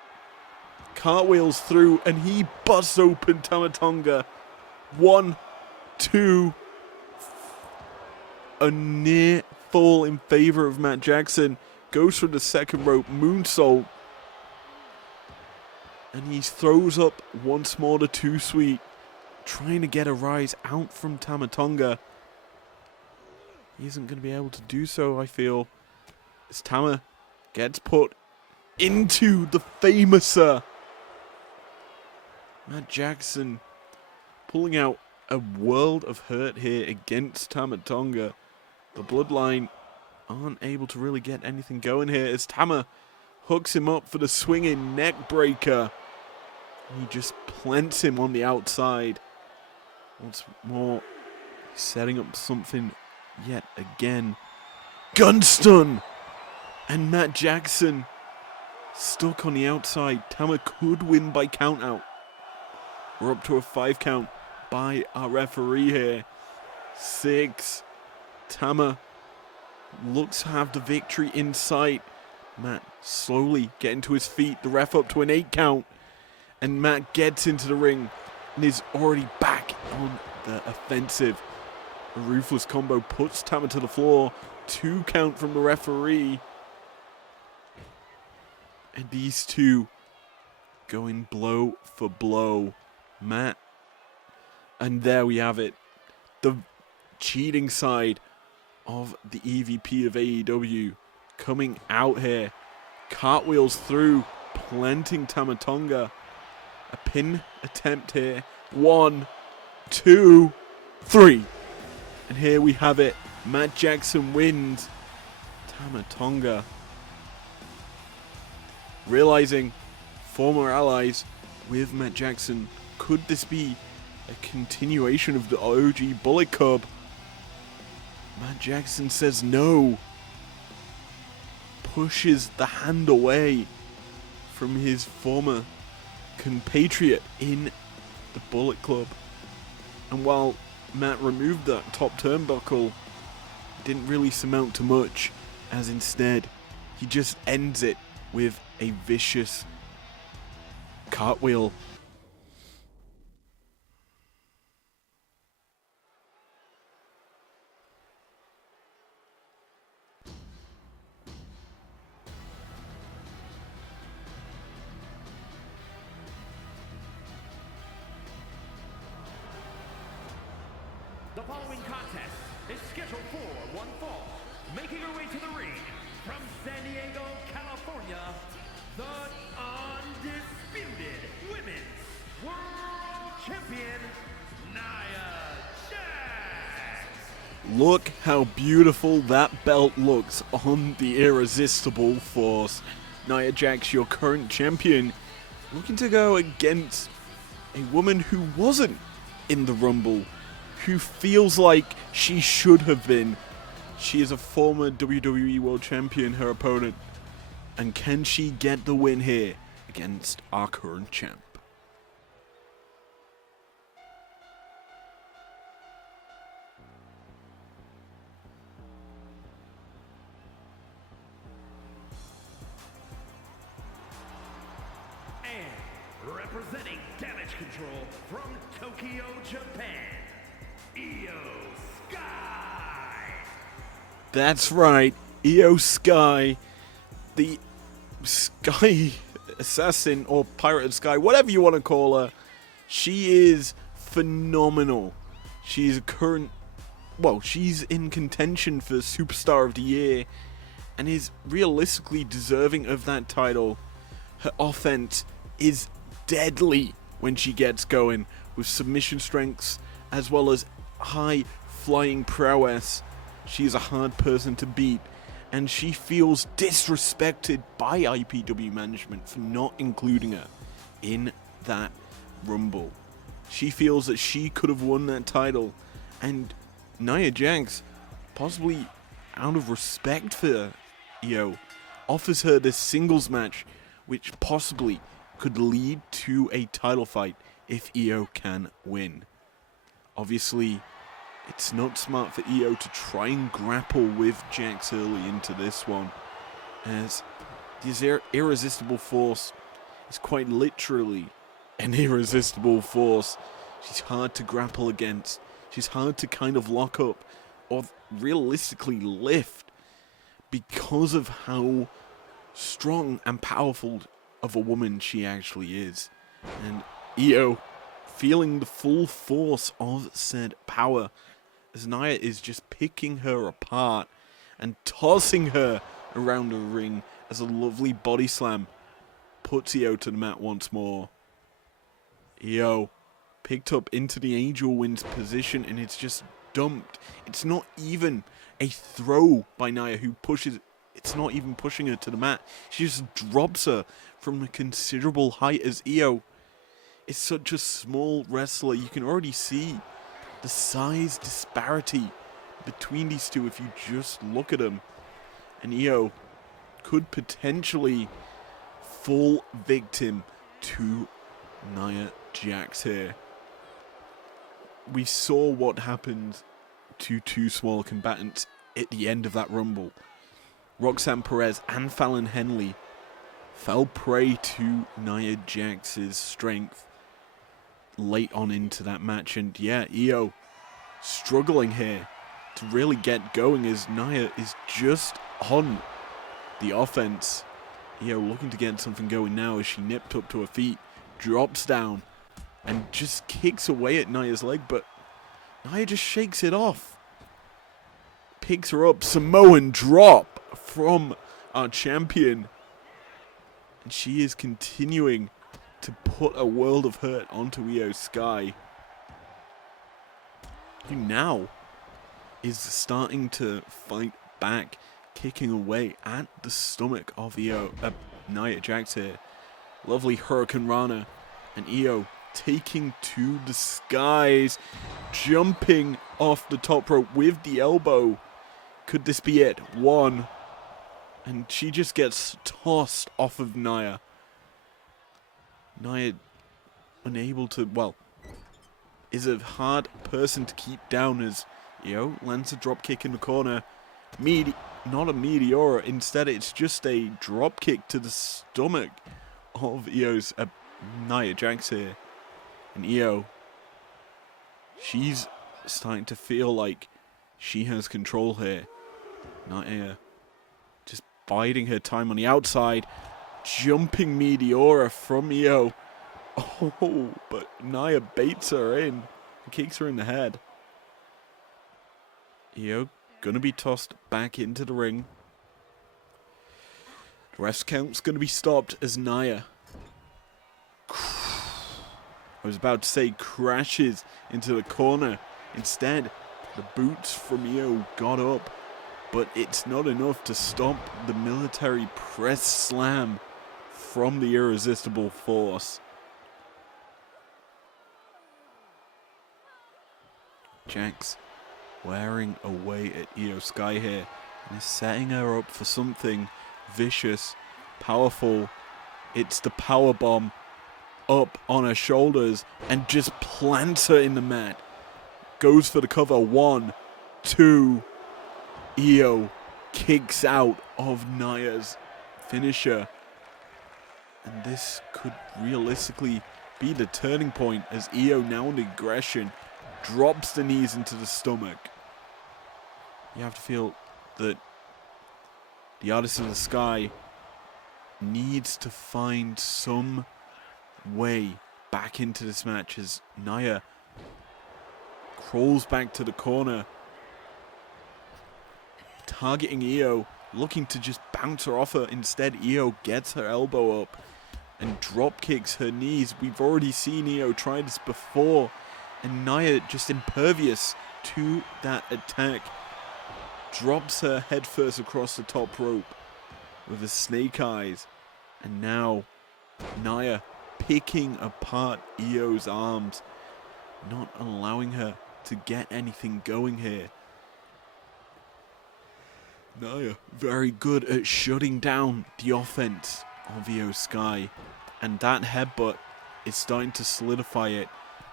Cartwheels through, and he busts open Tama Tonga. 1, 2. A near fall in favor of Matt Jackson. Goes for the second rope moonsault. And he throws up once more the two sweet, trying to get a rise out from Tama Tonga. He isn't going to be able to do so, I feel, as Tama gets put into the famouser. Matt Jackson pulling out a world of hurt here against Tama Tonga. The Bloodline aren't able to really get anything going here as Tama hooks him up for the swinging neck breaker. He just plants him on the outside. Once more, setting up something yet again. Gun stun! And Matt Jackson stuck on the outside. Tama could win by count out. We're up to a 5 count by our referee here. 6. Tama looks to have the victory in sight. Matt slowly getting to his feet. The ref up to an 8 count. And Matt gets into the ring and is already back on the offensive. A ruthless combo puts Tama to the floor. 2 count from the referee. And these two going blow for blow. Matt. And there we have it. The cheating side of the EVP of AEW coming out here. Cartwheels through, planting Tama Tonga. A pin attempt here. 1, 2, 3. And here we have it. Matt Jackson wins. Tama Tonga, realizing former allies with Matt Jackson, could this be a continuation of the OG Bullet Club? Matt Jackson says no. Pushes the hand away from his former compatriot in the Bullet Club. And while Matt removed that top turnbuckle, it didn't really amount to much, as instead he just ends it with a vicious cartwheel. The following contest is scheduled for one fall. Making her way to the ring from San Diego, California, the undisputed Women's World Champion, Nia Jax. Look how beautiful that belt looks on the Irresistible Force. Nia Jax, your current champion, looking to go against a woman who wasn't in the Rumble, who feels like she should have been. She is a former WWE World Champion, her opponent. And can she get the win here against our current champ? And representing Damage Control from Tokyo, Japan, Io Sky. That's right, Io Sky, the Sky Assassin or Pirate of Sky, whatever you want to call her. She is phenomenal. She's she's in contention for Superstar of the Year and is realistically deserving of that title. Her offense is deadly when she gets going, with submission strengths as well as high flying prowess. She is a hard person to beat, and she feels disrespected by IPW management for not including her in that Rumble. She feels that she could have won that title, and Nia Jax, possibly out of respect for Io, offers her this singles match, which possibly could lead to a title fight if Io can win. Obviously, it's not smart for Io to try and grapple with Jax early into this one, as this Irresistible Force is quite literally an irresistible force. She's hard to grapple against. She's hard to kind of lock up or realistically lift because of how strong and powerful of a woman she actually is. And Io, feeling the full force of said power, as Nia is just picking her apart and tossing her around the ring as a lovely body slam puts Io to the mat once more. Io picked up into the Angel Wind's position and it's just dumped. It's not even a throw by Nia, who pushes. It's not even pushing her to the mat. She just drops her from a considerable height, as Io is such a small wrestler. You can already see the size disparity between these two if you just look at them. And Io could potentially fall victim to Nia Jax here. We saw what happened to two small combatants at the end of that Rumble. Roxanne Perez and Fallon Henley fell prey to Nia Jax's strength late on into that match. And yeah, Io struggling here to really get going as Nia is just on the offense. Io looking to get something going now as she nipped up to her feet, drops down, and just kicks away at Nia's leg, but Nia just shakes it off. Picks her up, Samoan drop from our champion. And she is continuing to put a world of hurt onto Io Sky, who now is starting to fight back, kicking away at the stomach of Nia Jax here. Lovely Hurricane Rana, and Io taking to the skies, jumping off the top rope with the elbow. Could this be it? One. And she just gets tossed off of Nia. Nia unable to, well, is a hard person to keep down as Io lands a drop kick in the corner. Not a Meteora, instead it's just a drop kick to the stomach of Io's Nia Jax here. And Io, she's starting to feel like she has control here. Nia just biding her time on the outside. Jumping Meteora from Io. Oh, but Nia baits her in and kicks her in the head. Io gonna be tossed back into the ring. The rest count's gonna be stopped as Nia, I was about to say, crashes into the corner. Instead, the boots from Io got up, but it's not enough to stop the military press slam from the Irresistible Force. Jax wearing away at Io Sky here and is setting her up for something vicious, powerful. It's the power bomb up on her shoulders and just plants her in the mat. Goes for the cover. 1, 2. Io kicks out of Nia's finisher. And this could realistically be the turning point as Io, now in aggression, drops the knees into the stomach. You have to feel that the Artist of the Sky needs to find some way back into this match as Nia crawls back to the corner, targeting Io, looking to just bounce her off her. Instead, Io gets her elbow up and drop kicks her knees. We've already seen Io try this before, and Nia, just impervious to that attack, drops her headfirst across the top rope with the snake eyes. And now Nia picking apart Io's arms, not allowing her to get anything going here. Nia very good at shutting down the offense of Io Sky, and that headbutt is starting to solidify it.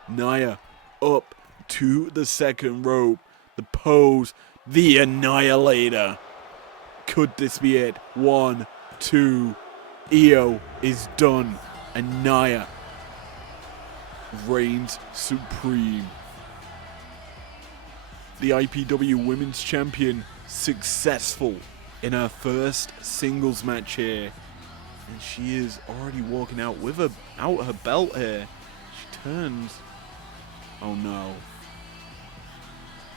Nia up to the second rope, the pose, the Annihilator. Could this be it? 1, 2. Io is done, and Nia reigns supreme. The IPW Women's Champion successful in her first singles match here, and she is already walking out with her belt here. She turns. Oh no.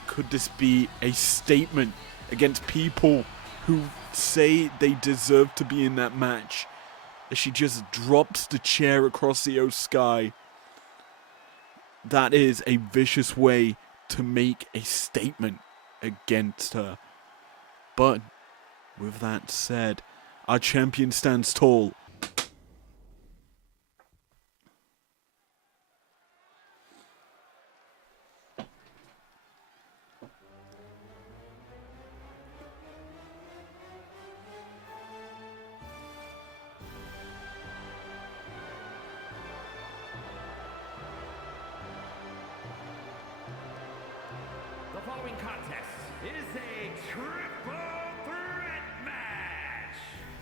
Could this be a statement against people who say they deserve to be in that match? As she just drops the chair across Io Sky. That is a vicious way to make a statement against her. But with that said, our champion stands tall. The following contest is a triple threat match.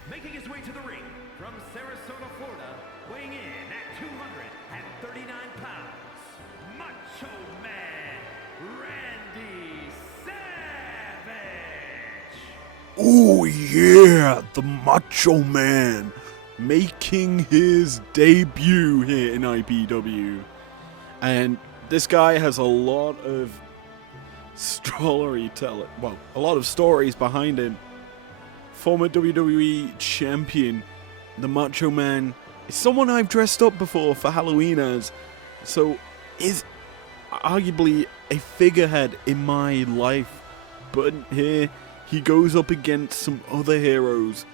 Making his way to the ring from Sarasota, Florida, weighing in at 239 pounds, Macho Man Randy Savage. Oh yeah, the Macho Man making his debut here in IPW. And this guy has a lot of a lot of stories behind him. Former WWE champion, the Macho Man, is someone I've dressed up before for Halloween as, so is arguably a figurehead in my life. But here he goes up against some other heroes.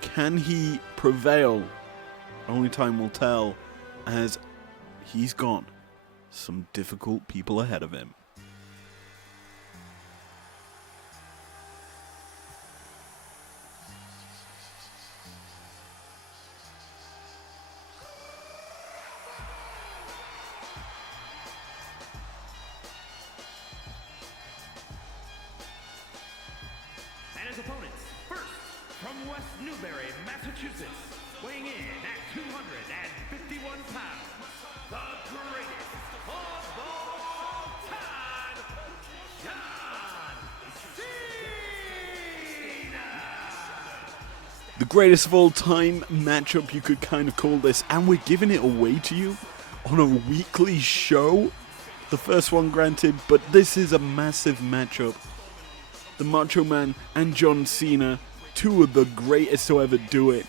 Can he prevail? Only time will tell, as he's got some difficult people ahead of him. And his opponents, first, from West Newbury, Massachusetts, weighing in at 251 pounds, the greatest of all time, John Cena! The greatest of all time matchup, you could kind of call this, and we're giving it away to you on a weekly show. The first one, granted, but this is a massive matchup. The Macho Man and John Cena, two of the greatest to ever do it.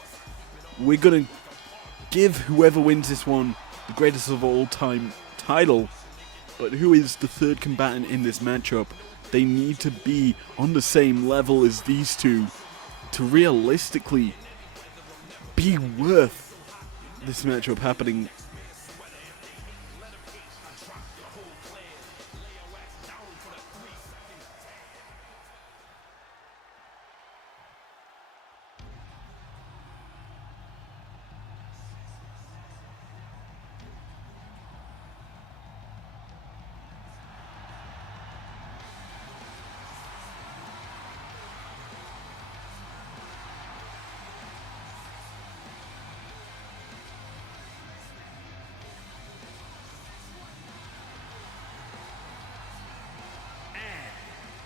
We're going to give whoever wins this one the greatest of all time title. But who is the third combatant in this matchup? They need to be on the same level as these two to realistically be worth this matchup happening.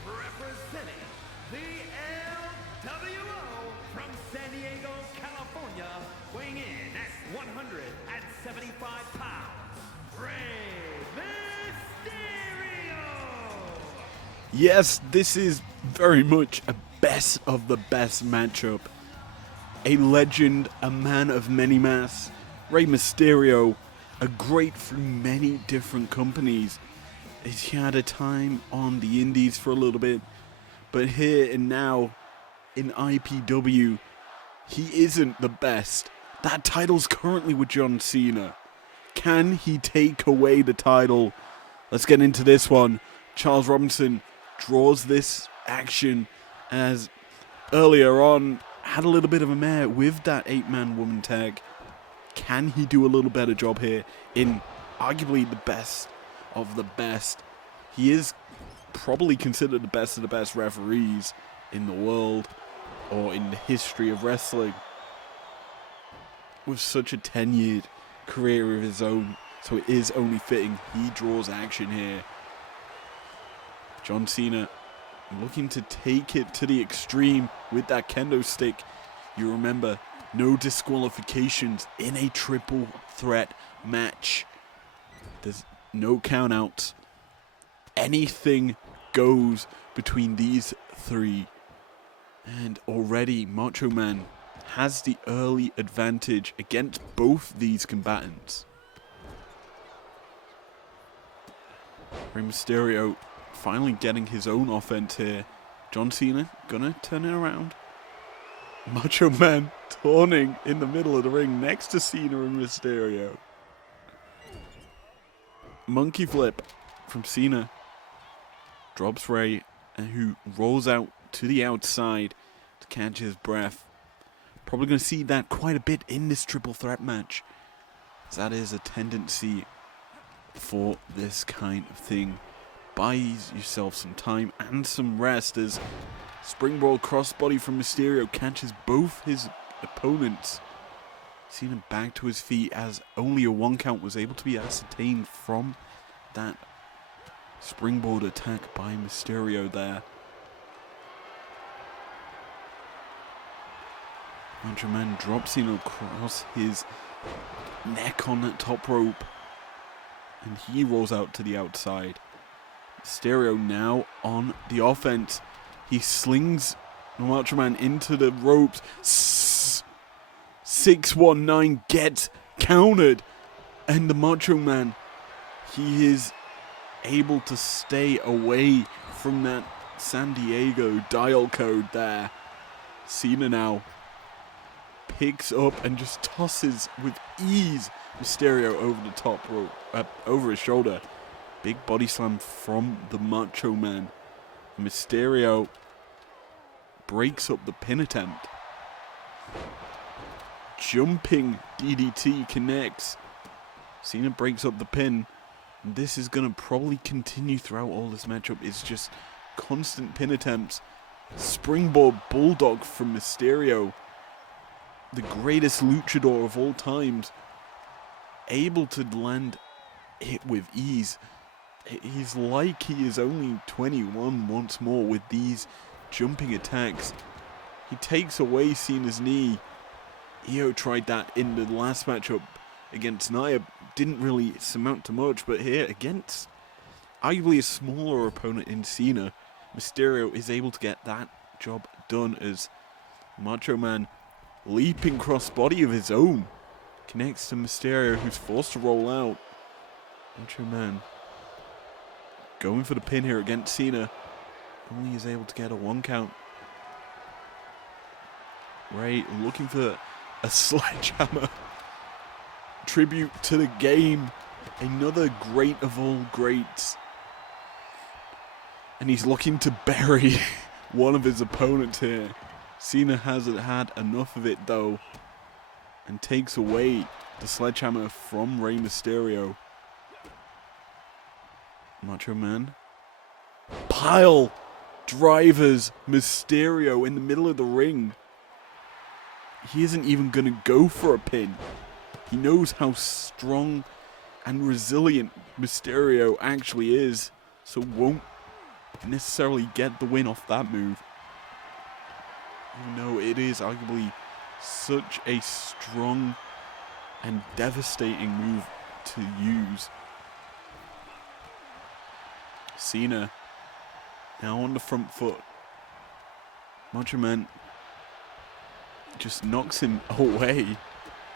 Representing the LWO from San Diego, California, weighing in at 175 pounds, Rey Mysterio! Yes, this is very much a best of the best matchup. A legend, a man of many masks, Rey Mysterio, a great through many different companies. He had a time on the indies for a little bit, but here and now in IPW, he isn't the best. That title's currently with John Cena. Can he take away the title? Let's get into this one. Charles Robinson draws this action as earlier on had a little bit of a mare with that 8-man woman tag. Can he do a little better job here in arguably the best of the best? He is probably considered the best of the best referees in the world or in the history of wrestling, with such a tenured career of his own, so it is only fitting he draws action here. John Cena looking to take it to the extreme with that kendo stick. You remember, no disqualifications in a triple threat match. There's no countouts. Anything goes between these three. And already Macho Man has the early advantage against both these combatants. Rey Mysterio finally getting his own offense here. John Cena gonna turn it around. Macho Man taunting in the middle of the ring next to Cena and Mysterio. Monkey flip from Cena. Drops Rey, who rolls out to the outside to catch his breath. Probably going to see that quite a bit in this triple threat match, as that is a tendency for this kind of thing. Buys yourself some time and some rest as springboard crossbody from Mysterio catches both his opponents. Cena back to his feet as only a 1 count was able to be ascertained from that springboard attack by Mysterio there. Macho Man drops Cena across his neck on that top rope, and he rolls out to the outside. Mysterio now on the offense. He slings Macho Man into the ropes. 619 gets countered, and the Macho Man, he is able to stay away from that San Diego dial code there. Cena now picks up and just tosses with ease Mysterio over the top rope, over his shoulder. Big body slam from the Macho Man. Mysterio breaks up the pin attempt. Jumping DDT connects. Cena breaks up the pin. And this is going to probably continue throughout all this matchup. It's just constant pin attempts. Springboard Bulldog from Mysterio. The greatest luchador of all times. Able to land it with ease. He's like he is only 21 once more with these jumping attacks. He takes away Cena's knee. Io tried that in the last matchup against Nia. Didn't really amount to much, but here against arguably a smaller opponent in Cena, Mysterio is able to get that job done as Macho Man leaping crossbody of his own connects to Mysterio, who's forced to roll out. Macho Man going for the pin here against Cena. Only is able to get a 1 count. Ray looking for a sledgehammer. Tribute to the game. Another great of all greats. And he's looking to bury one of his opponents here. Cena hasn't had enough of it though. And takes away the sledgehammer from Rey Mysterio. Macho Man. Pile drivers Mysterio in the middle of the ring. He isn't even going to go for a pin. He knows how strong and resilient Mysterio actually is, so won't necessarily get the win off that move. Even though it is arguably such a strong and devastating move to use. Cena now on the front foot. Macho Man just knocks him away.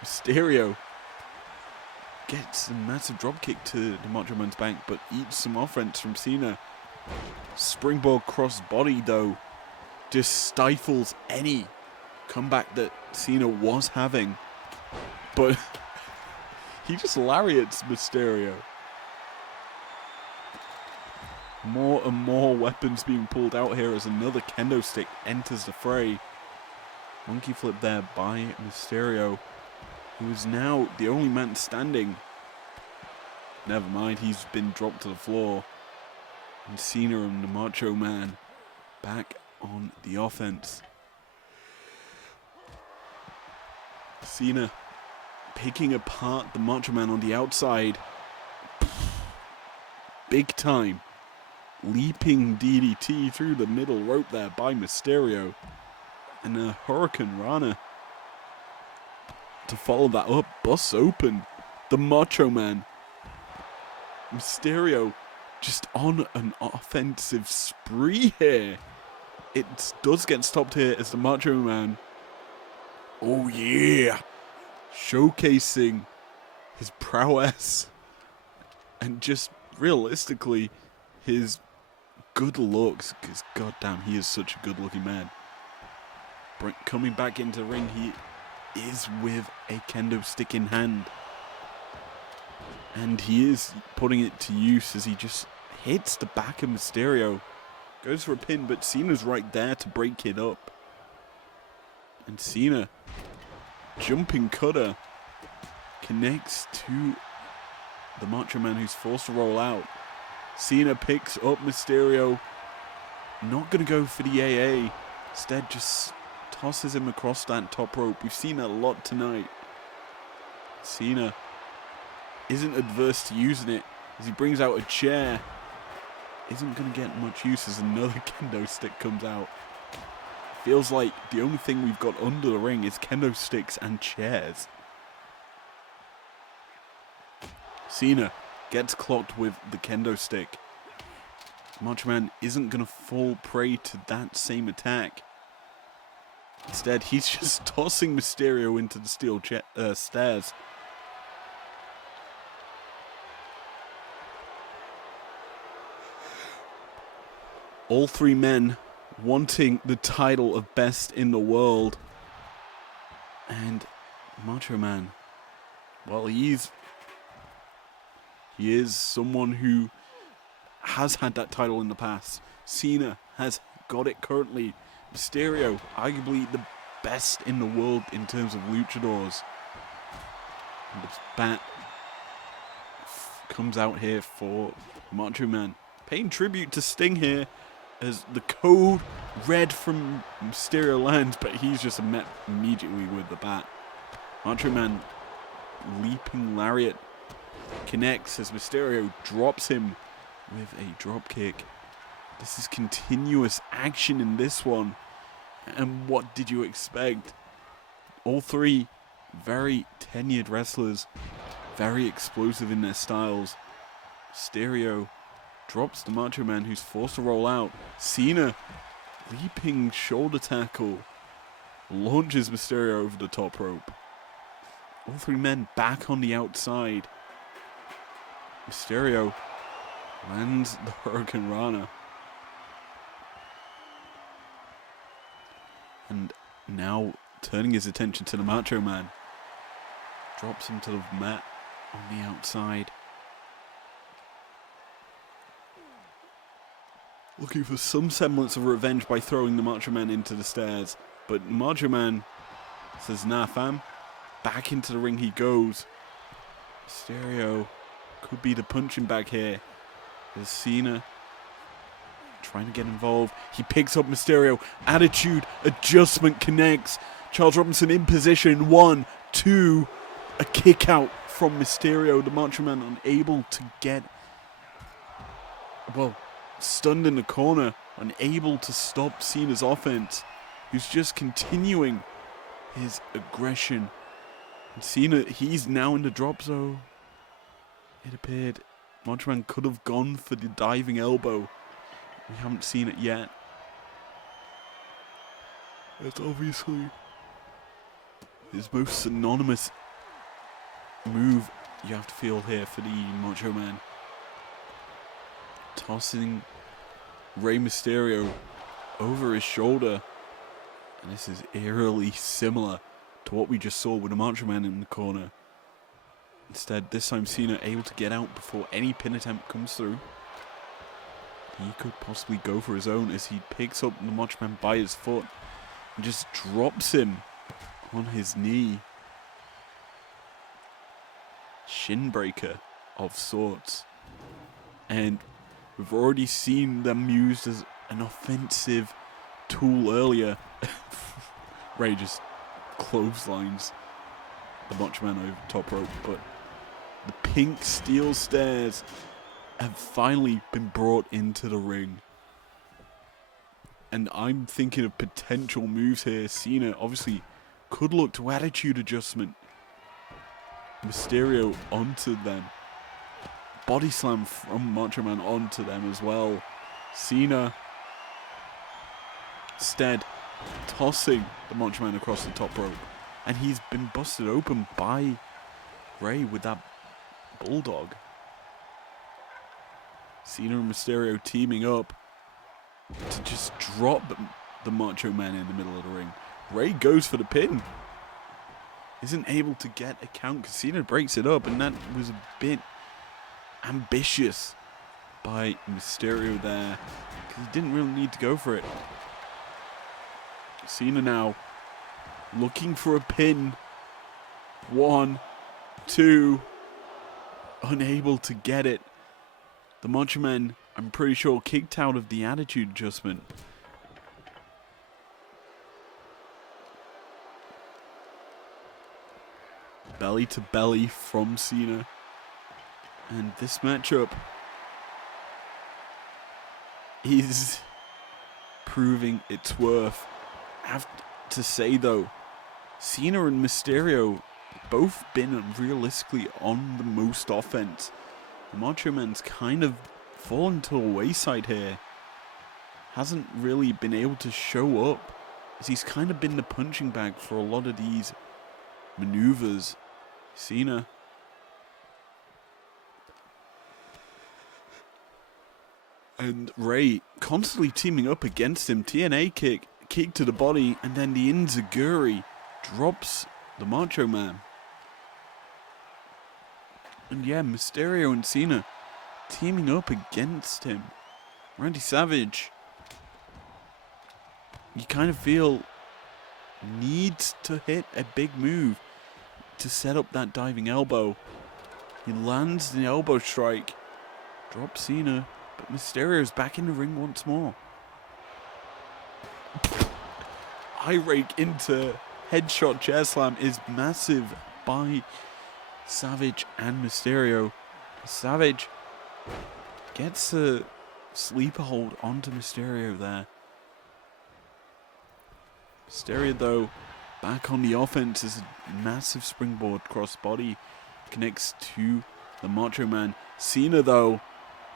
Mysterio gets a massive dropkick to the Macho Man's back, but eats some offense from Cena. Springboard cross body, though, just stifles any comeback that Cena was having. But he just lariats Mysterio. More and more weapons being pulled out here as another kendo stick enters the fray. Monkey flip there by Mysterio, who is now the only man standing. Never mind, he's been dropped to the floor. And Cena and the Macho Man back on the offense. Cena picking apart the Macho Man on the outside. Big time. Leaping DDT through the middle rope there by Mysterio. And a Hurricane Rana to follow that up. Busts open the Macho Man. Mysterio just on an offensive spree here. It does get stopped here as the Macho Man, oh yeah, showcasing his prowess and just realistically his good looks, because goddamn, he is such a good looking man. Coming back into the ring, he is with a kendo stick in hand. And he is putting it to use as he just hits the back of Mysterio. Goes for a pin, but Cena's right there to break it up. And Cena, jumping cutter, connects to the Macho Man, who's forced to roll out. Cena picks up Mysterio. Not going to go for the AA. Instead, just tosses him across that top rope. We've seen that a lot tonight. Cena isn't adverse to using it as he brings out a chair. Isn't going to get much use as another kendo stick comes out. Feels like the only thing we've got under the ring is kendo sticks and chairs. Cena gets clocked with the kendo stick. Macho Man isn't going to fall prey to that same attack. Instead, he's just tossing Mysterio into the steel stairs. All three men wanting the title of best in the world. And Macho Man well, he is someone who has had that title in the past. Cena has got it currently. Mysterio, arguably the best in the world in terms of luchadors. And the bat comes out here for Macho Man, paying tribute to Sting here as the code red from Mysterio lands, but he's just met immediately with the bat. Macho Man leaping lariat connects as Mysterio drops him with a drop kick. This is continuous action in this one. And what did you expect? All three very tenured wrestlers, very explosive in their styles. Mysterio drops the Macho Man, who's forced to roll out. Cena, leaping shoulder tackle, launches Mysterio over the top rope. All three men back on the outside. Mysterio lands the Hurricane Rana. And now turning his attention to the Macho Man. Drops him to the mat on the outside. Looking for some semblance of revenge by throwing the Macho Man into the stairs. But Macho Man says, nah fam. Back into the ring he goes. Mysterio could be the punching bag here. There's Cena trying to get involved. He picks up Mysterio. Attitude adjustment connects. Charles Robinson in position. 1, 2. A kick out from Mysterio. The Macho Man unable to get, well, stunned in the corner. Unable to stop Cena's offense, who's just continuing his aggression. And Cena, he's now in the drop zone. It appeared Macho Man could have gone for the diving elbow. We haven't seen it yet. It's obviously his most synonymous move you have to feel here for the Macho Man. Tossing Rey Mysterio over his shoulder. And this is eerily similar to what we just saw with the Macho Man in the corner. Instead, this time Cena able to get out before any pin attempt comes through. He could possibly go for his own as he picks up the Macho Man by his foot and just drops him on his knee. Shin breaker of sorts. And we've already seen them used as an offensive tool earlier. Ray just clotheslines the Macho Man over the top rope, but the pink steel stairs have finally been brought into the ring. And I'm thinking of potential moves here. Cena obviously could look to attitude adjustment. Mysterio onto them. Body slam from Macho Man onto them as well. Cena instead tossing the Macho Man across the top rope. And he's been busted open by Ray with that bulldog. Cena and Mysterio teaming up to just drop the Macho Man in the middle of the ring. Ray goes for the pin. Isn't able to get a count because Cena breaks it up, and that was a bit ambitious by Mysterio there because he didn't really need to go for it. Cena now looking for a pin. 1, 2. Unable to get it. The Macho Man, I'm pretty sure, kicked out of the attitude adjustment. Belly to belly from Cena. And this matchup is proving its worth. I have to say though, Cena and Mysterio both been realistically on the most offense. The Macho Man's kind of fallen to the wayside here. Hasn't really been able to show up, as he's kind of been the punching bag for a lot of these maneuvers. Cena and Ray constantly teaming up against him. TNA kick to the body, and then the Enziguri drops the Macho Man. And yeah, Mysterio and Cena teaming up against him. Randy Savage, you kind of feel, needs to hit a big move to set up that diving elbow. He lands the elbow strike, drops Cena, but Mysterio's back in the ring once more. Eye rake into headshot chair slam is massive by Savage and Mysterio. Savage gets a sleeper hold onto Mysterio there. Mysterio, though, back on the offense as a massive springboard crossbody connects to the Macho Man. Cena, though,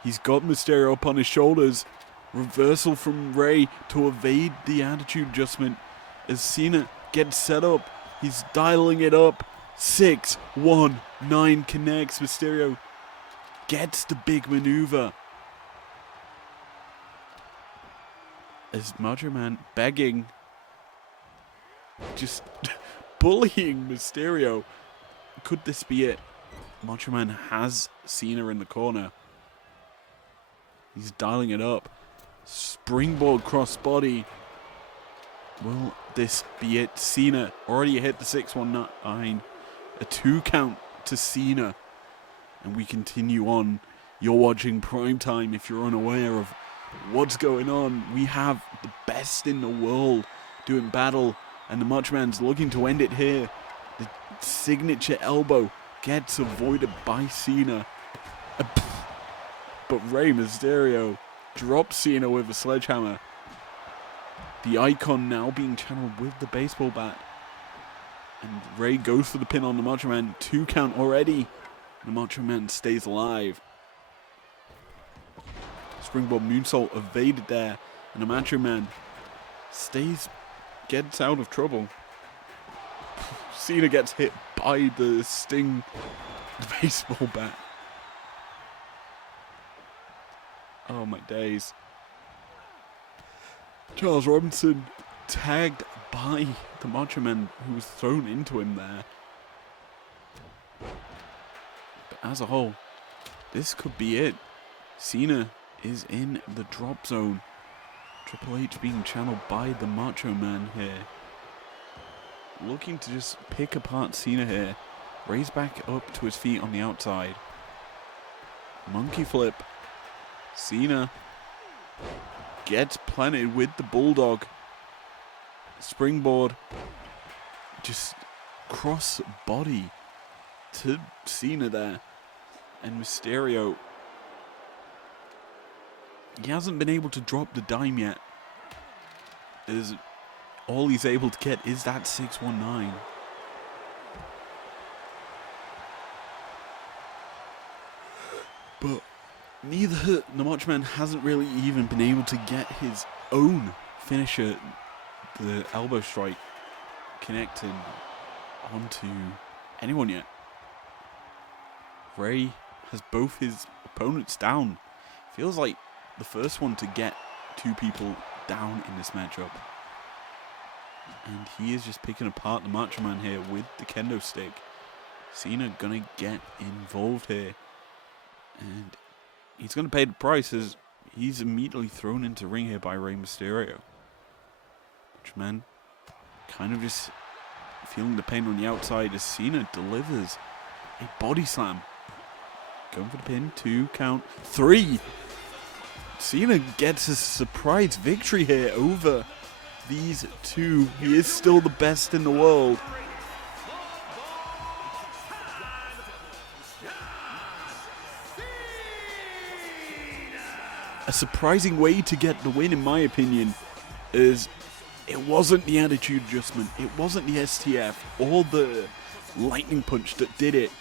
he's got Mysterio up on his shoulders. Reversal from Ray to evade the attitude adjustment as Cena gets set up. He's dialing it up. 6-1-9 connects. Mysterio gets the big maneuver as Macho Man begging, just bullying Mysterio. Could this be it? Macho Man has Cena in the corner. He's dialing it up. Springboard crossbody. Will this be it? Cena already hit the 619. A 2 count to Cena. And we continue on. You're watching Primetime if you're unaware of what's going on. We have the best in the world doing battle. And the Macho Man's looking to end it here. The signature elbow gets avoided by Cena. But Rey Mysterio drops Cena with a sledgehammer. The icon now being channeled with the baseball bat. And Rey goes for the pin on the Macho Man. 2 count already. The Macho Man stays alive. Springboard moonsault evaded there. And the Macho Man gets out of trouble. Cena gets hit by the Sting baseball bat. Oh my days. Charles Robinson tagged by the Macho Man who was thrown into him there. But as a whole, this could be it. Cena is in the drop zone. Triple H being channeled by the Macho Man here. Looking to just pick apart Cena here. Raise back up to his feet on the outside. Monkey flip. Cena gets planted with the Bulldog. Springboard. Just cross body to Cena there. And Mysterio, he hasn't been able to drop the dime yet. As all he's able to get is that 619. But neither the Macho Man hasn't really even been able to get his own finisher, the elbow strike, connecting onto anyone yet. Ray has both his opponents down. Feels like the first one to get 2 people down in this matchup. And he is just picking apart the Macho Man here with the kendo stick. Cena gonna get involved here. And he's gonna pay the price as he's immediately thrown into ring here by Rey Mysterio. Macho Man kind of just feeling the pain on the outside as Cena delivers a body slam. Going for the pin. 2 count. 3. Cena gets a surprise victory here over these 2. He is still the best in the world. A surprising way to get the win, in my opinion, is it wasn't the attitude adjustment, it wasn't the STF or the lightning punch that did it.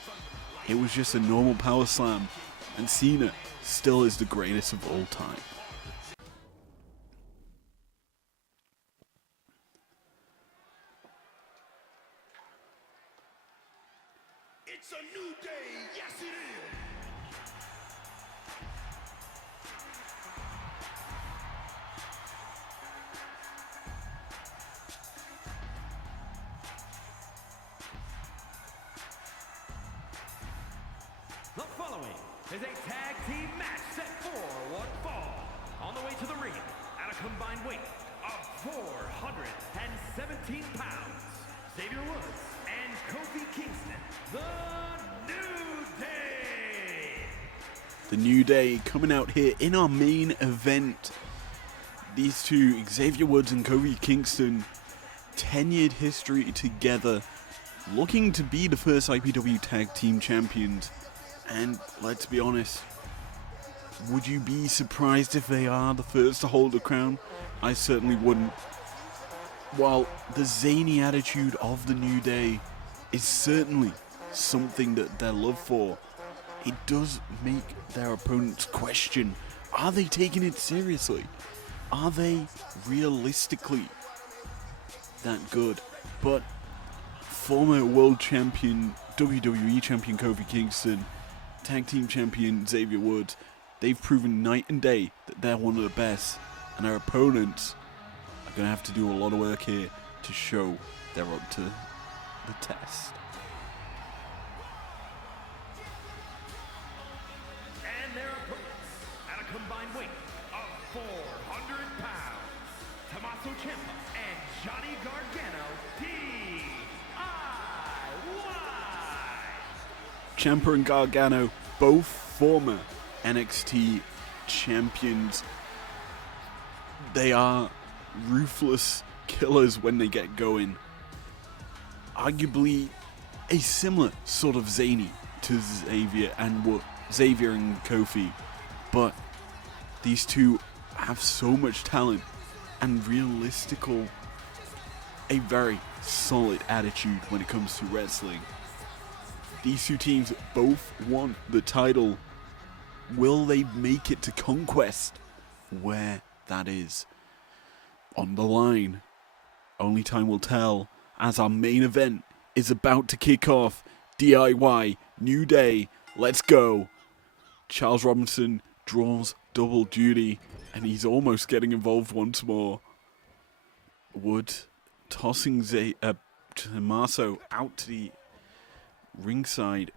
It was just a normal power slam, and Cena still is the greatest of all time. It's a new day, yes it is. is a tag team match set for one fall. On the way to the ring, at a combined weight of 417 pounds, Xavier Woods and Kofi Kingston, the New Day. The New Day coming out here in our main event. These two, Xavier Woods and Kofi Kingston, 10-year history together, looking to be the first IPW Tag Team Champions. And let's be honest, would you be surprised if they are the first to hold the crown? I certainly wouldn't. While the zany attitude of the New Day is certainly something that they're loved for, it does make their opponents question, are they taking it seriously? Are they realistically that good? But former world champion, WWE champion Kofi Kingston, tag team champion Xavier Woods, they've proven night and day that they're one of the best, and their opponents are going to have to do a lot of work here to show they're up to the test. And their opponents, at a combined weight of 400 pounds, Tommaso Ciampa and Johnny Gargano, DIY. Ciampa and Gargano, both former NXT champions. They are ruthless killers when they get going. Arguably a similar sort of zany to Xavier and Kofi, but these two have so much talent and a very solid attitude when it comes to wrestling. These two teams both won the title. Will they make it to Conquest, where that is on the line? Only time will tell, as our main event is about to kick off. DIY, New Day, let's go. Charles Robinson draws double duty, and he's almost getting involved once more. Wood tossing Tommaso out to the ringside,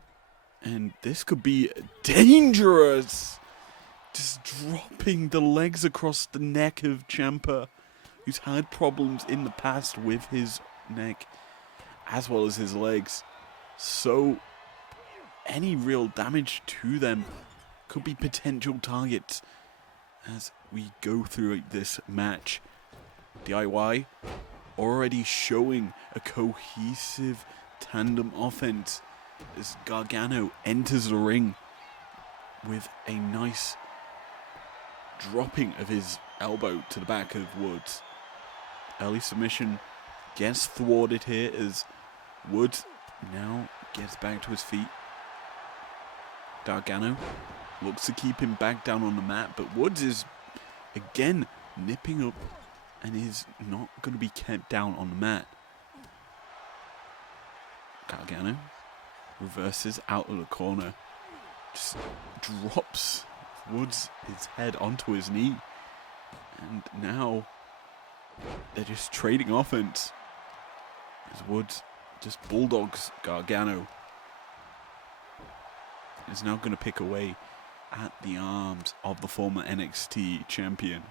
and this could be dangerous. Just dropping the legs across the neck of Ciampa, who's had problems in the past with his neck as well as his legs. So any real damage to them could be potential targets as we go through this match. DIY already showing a cohesive tandem offense as Gargano enters the ring with a nice dropping of his elbow to the back of Woods. Early submission gets thwarted here as Woods now gets back to his feet. Gargano looks to keep him back down on the mat, but Woods is again nipping up and is not going to be kept down on the mat. Gargano reverses out of the corner, just drops Woods his head onto his knee, and now they're just trading offense as Woods just bulldogs Gargano. Is now going to pick away at the arms of the former NXT champion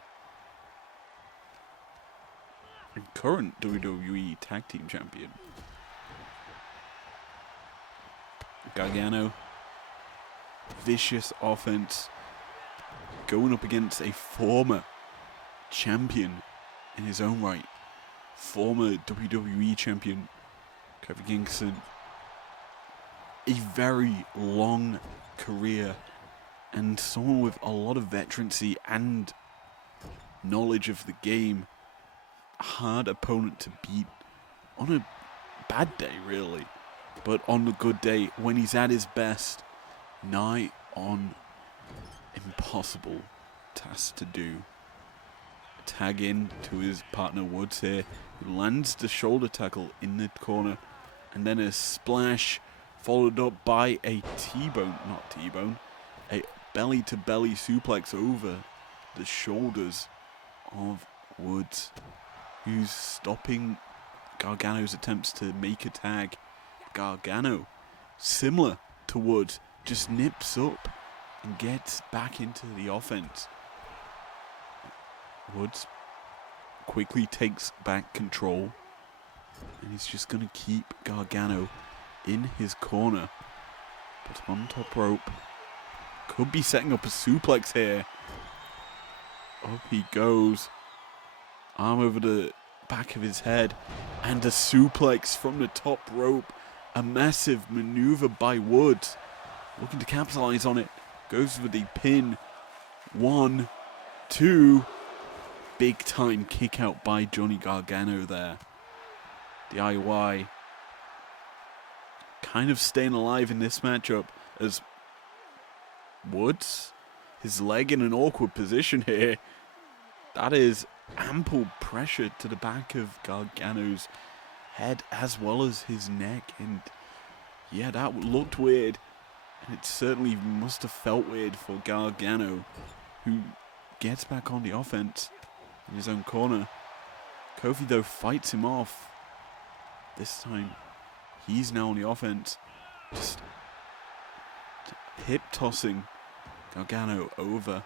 and current WWE Tag Team champion. Gargano, vicious offense, going up against a former champion in his own right, former WWE champion Kofi Kingston. A very long career and someone with a lot of veterancy and knowledge of the game. A hard opponent to beat on a bad day, really, but on a good day, when he's at his best, nigh on impossible task to do. Tag in to his partner Woods here, who lands the shoulder tackle in the corner, and then a splash followed up by a a belly-to-belly suplex over the shoulders of Woods, who's stopping Gargano's attempts to make a tag. Gargano, similar to Woods, just nips up and gets back into the offense. Woods quickly takes back control, and he's just going to keep Gargano in his corner. But on top rope, could be setting up a suplex here. Up he goes. Arm over the back of his head, and a suplex from the top rope. A massive maneuver by Woods, looking to capitalize on it. Goes for the pin. 1, 2. Big time kick out by Johnny Gargano there. DIY kind of staying alive in this matchup as Woods, his leg in an awkward position here. That is ample pressure to the back of Gargano's head as well as his neck, and yeah, that looked weird, and it certainly must have felt weird for Gargano, who gets back on the offense in his own corner. Kofi though fights him off. This time he's now on the offense, just hip tossing Gargano over,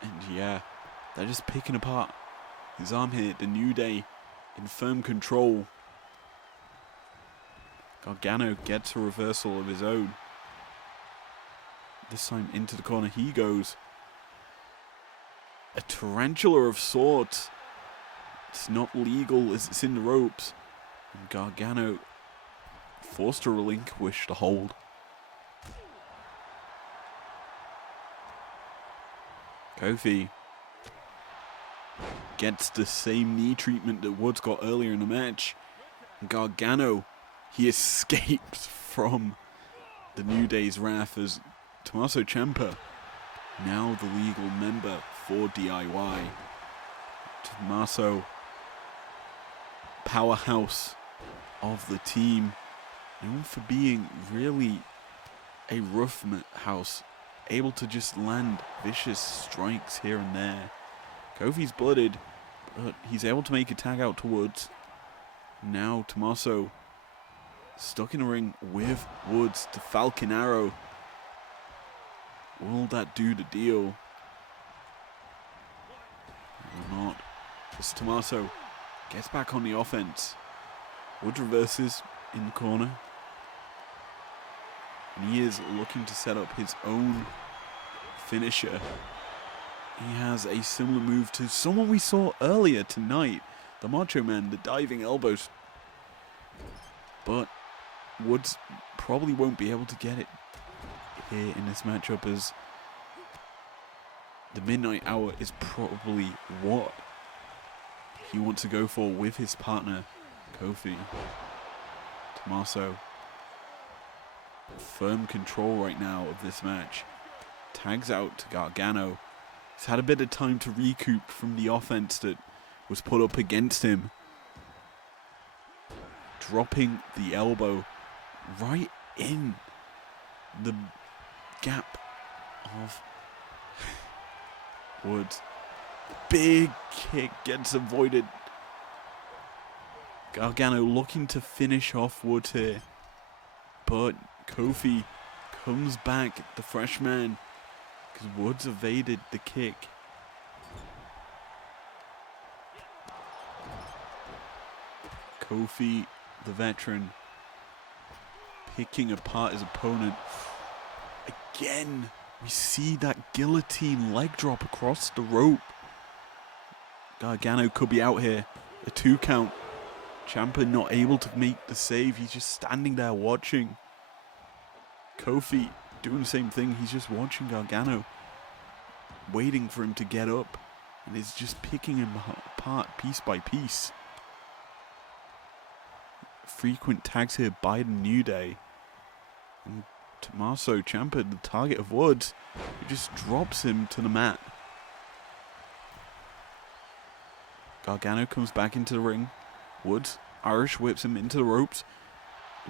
and yeah, they're just picking apart his arm here. The New Day in firm control. Gargano gets a reversal of his own. This time into the corner he goes. A tarantula of sorts. It's not legal as it's in the ropes. And Gargano forced to relinquish the hold. Kofi gets the same knee treatment that Woods got earlier in the match. And Gargano, he escapes from the New Day's wrath as Tommaso Ciampa, now the legal member for DIY. Tommaso, powerhouse of the team, known for being really a rough house, able to just land vicious strikes here and there. Kofi's blooded, but he's able to make a tag out to Woods. Now Tommaso stuck in a ring with Woods. The Falcon Arrow. Will that do the deal? Or not? As Tommaso gets back on the offense. Woods reverses in the corner. And he is looking to set up his own finisher. He has a similar move to someone we saw earlier tonight, the Macho Man, the diving elbows. But Woods probably won't be able to get it here in this matchup, as the Midnight Hour is probably what he wants to go for with his partner, Kofi. Tommaso, firm control right now of this match. Tags out to Gargano. He's had a bit of time to recoup from the offense that was put up against him. Dropping the elbow right in the gap of Woods. Big kick gets avoided. Gargano looking to finish off Woods here. But Kofi comes back, the fresh man, because Woods evaded the kick. Kofi, the veteran, picking apart his opponent. Again, we see that guillotine leg drop across the rope. Gargano could be out here. A 2 count. Ciampa not able to make the save. He's just standing there watching. Kofi doing the same thing. He's just watching Gargano, waiting for him to get up, and is just picking him apart piece by piece. Frequent tags here by the New Day. And Tommaso Ciampa, the target of Woods, who just drops him to the mat. Gargano comes back into the ring. Woods Irish whips him into the ropes,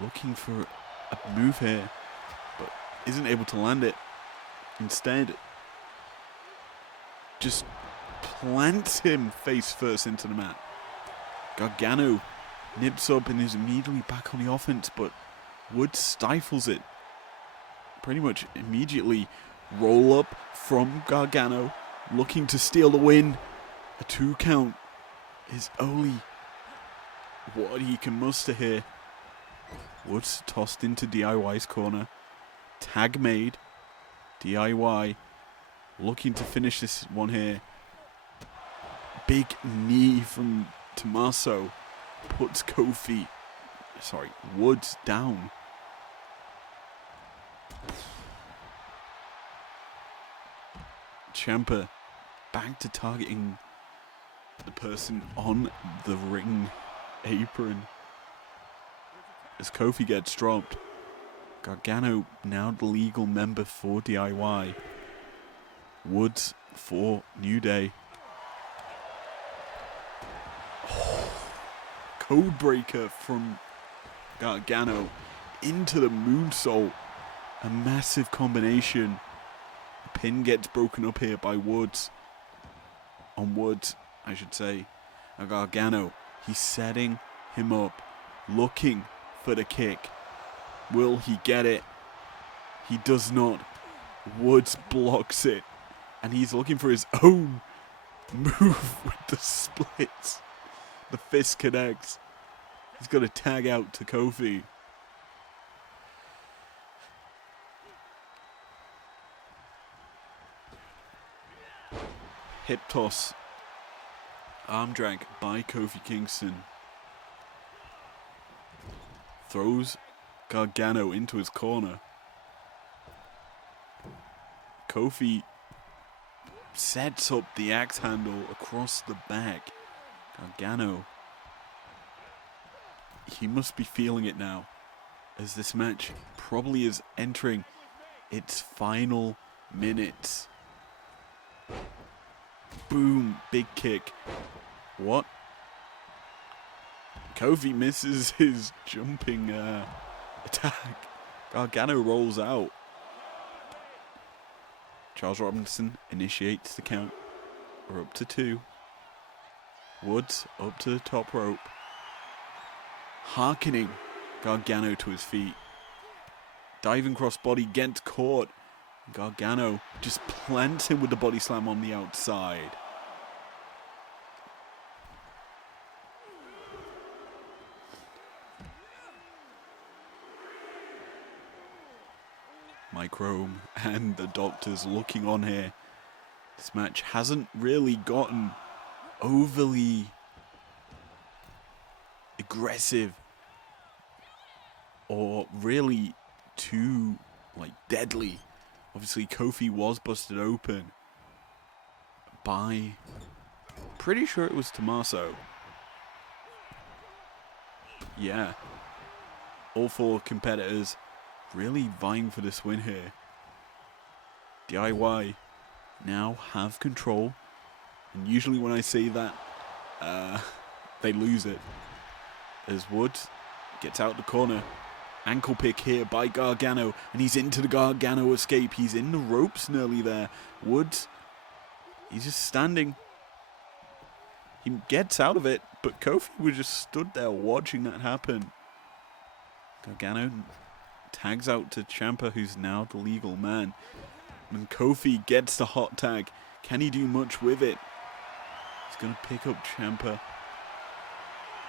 looking for a move here, but isn't able to land it. Instead, just plants him face first into the mat. Gargano nips up and is immediately back on the offense, but Woods stifles it pretty much immediately Roll up from Gargano, looking to steal the win. A 2 count is only what he can muster here. Woods tossed into DIY's corner. Tag made. DIY looking to finish this one here. Big knee from Tommaso puts Woods down. Ciampa back to targeting the person on the ring apron as Kofi gets dropped. Gargano now the legal member for DIY. Woods for New Day. Codebreaker from Gargano into the moonsault. A massive combination. The pin gets broken up here by Woods. On Woods, I should say. And Gargano, he's setting him up, looking for the kick. Will he get it? He does not. Woods blocks it. And he's looking for his own move with the splits. The fist connects. He's got to tag out to Kofi. Hip toss. Arm drag by Kofi Kingston. Throws Gargano into his corner. Kofi sets up the axe handle across the back. Gargano, he must be feeling it now, as this match probably is entering its final minutes. Boom, big kick. What? Kofi misses his jumping attack. Gargano rolls out. Charles Robinson initiates the count. We're up to 2. Woods up to the top rope. Harkening Gargano to his feet. Diving crossbody gets caught. Gargano just plants him with the body slam on the outside. Mike Rome and the doctors looking on here. This match hasn't really gotten overly aggressive or really too deadly. Obviously Kofi was busted open by, pretty sure it was Tommaso. Yeah, all 4 competitors really vying for this win here. DIY now have control, and usually when I say that, they lose it. As Woods gets out the corner, ankle pick here by Gargano, and he's into the Gargano escape. He's in the ropes nearly there. Woods, he's just standing. He gets out of it, but Kofi was just stood there watching that happen. Gargano tags out to Ciampa, who's now the legal man. And Kofi gets the hot tag. Can he do much with it? He's going to pick up Ciampa.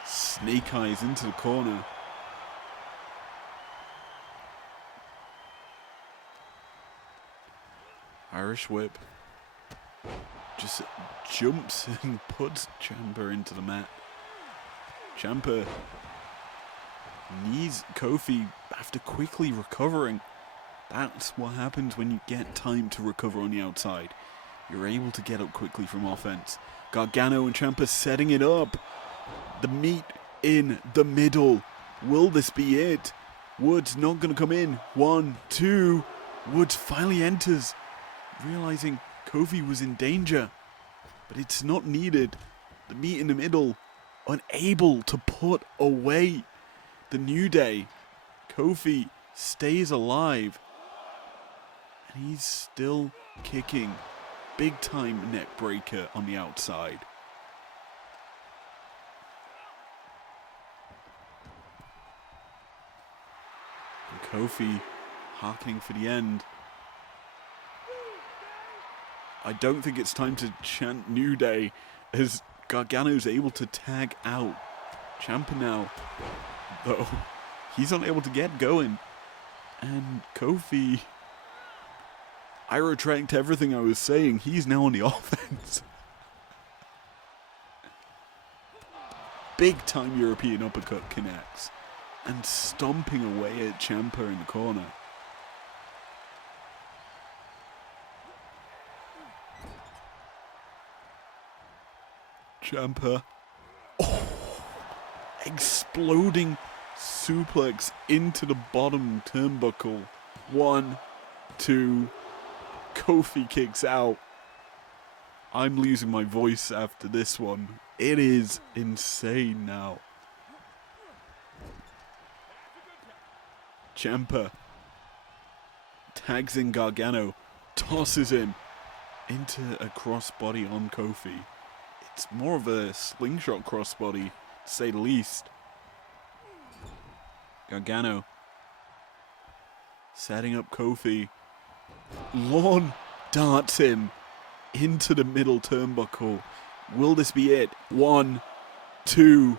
Snake eyes into the corner. Irish whip. Just jumps and puts Ciampa into the mat. Ciampa needs Kofi after quickly recovering. That's what happens when you get time to recover on the outside. You're able to get up quickly from offense. Gargano and Ciampa setting it up. The meat in the middle. Will this be it? Woods not going to come in. 1, 2. Woods finally enters, realizing Kofi was in danger. But it's not needed. The meat in the middle, unable to put away the New Day. Kofi stays alive. And he's still kicking. Big time neck breaker on the outside. And Kofi harkening for the end. I don't think it's time to chant New Day as Gargano's able to tag out Ciampa now, though he's unable to get going. And Kofi, I retract everything I was saying. He's now on the offense. Big time European uppercut connects and stomping away at Ciampa in the corner. Ciampa. Oh, exploding suplex into the bottom turnbuckle. 1, 2. Kofi kicks out. I'm losing my voice after this one. It is insane now. Ciampa tags in Gargano, tosses him into a crossbody on Kofi. It's more of a slingshot crossbody, to say the least. Gargano setting up Kofi. Lawn darts him into the middle turnbuckle. Will this be it? 1, 2.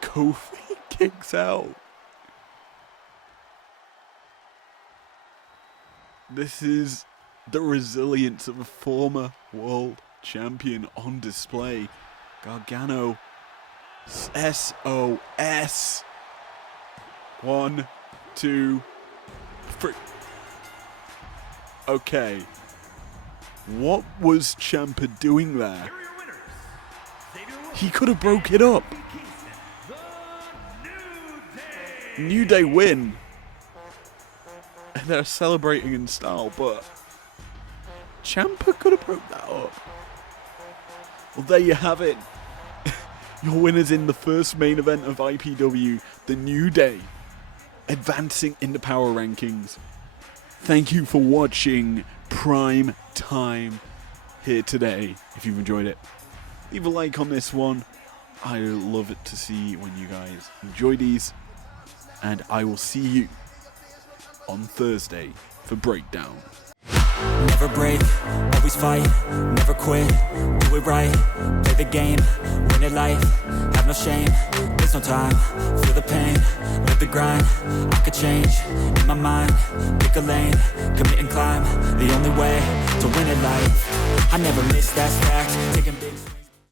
Kofi kicks out. This is the resilience of a former world champion on display. Gargano. SOS. 1, 2, 3. Okay. What was Ciampa doing there? He could have broke it up. New Day win. And they're celebrating in style, but Ciampa could have broke that up. Well, there you have it. Your winners in the first main event of IPW, the New Day, advancing in the power rankings. Thank you for watching Prime Time here today. If you've enjoyed it, leave a like on this one. I love it to see when you guys enjoy these. And I will see you on Thursday for Breakdown. Never break, always fight, never quit, do it right, play the game, win it life, have no shame, there's no time, feel the pain, live the grind, I could change, in my mind, pick a lane, commit and climb, the only way to win it life, I never miss, that's fact, taking big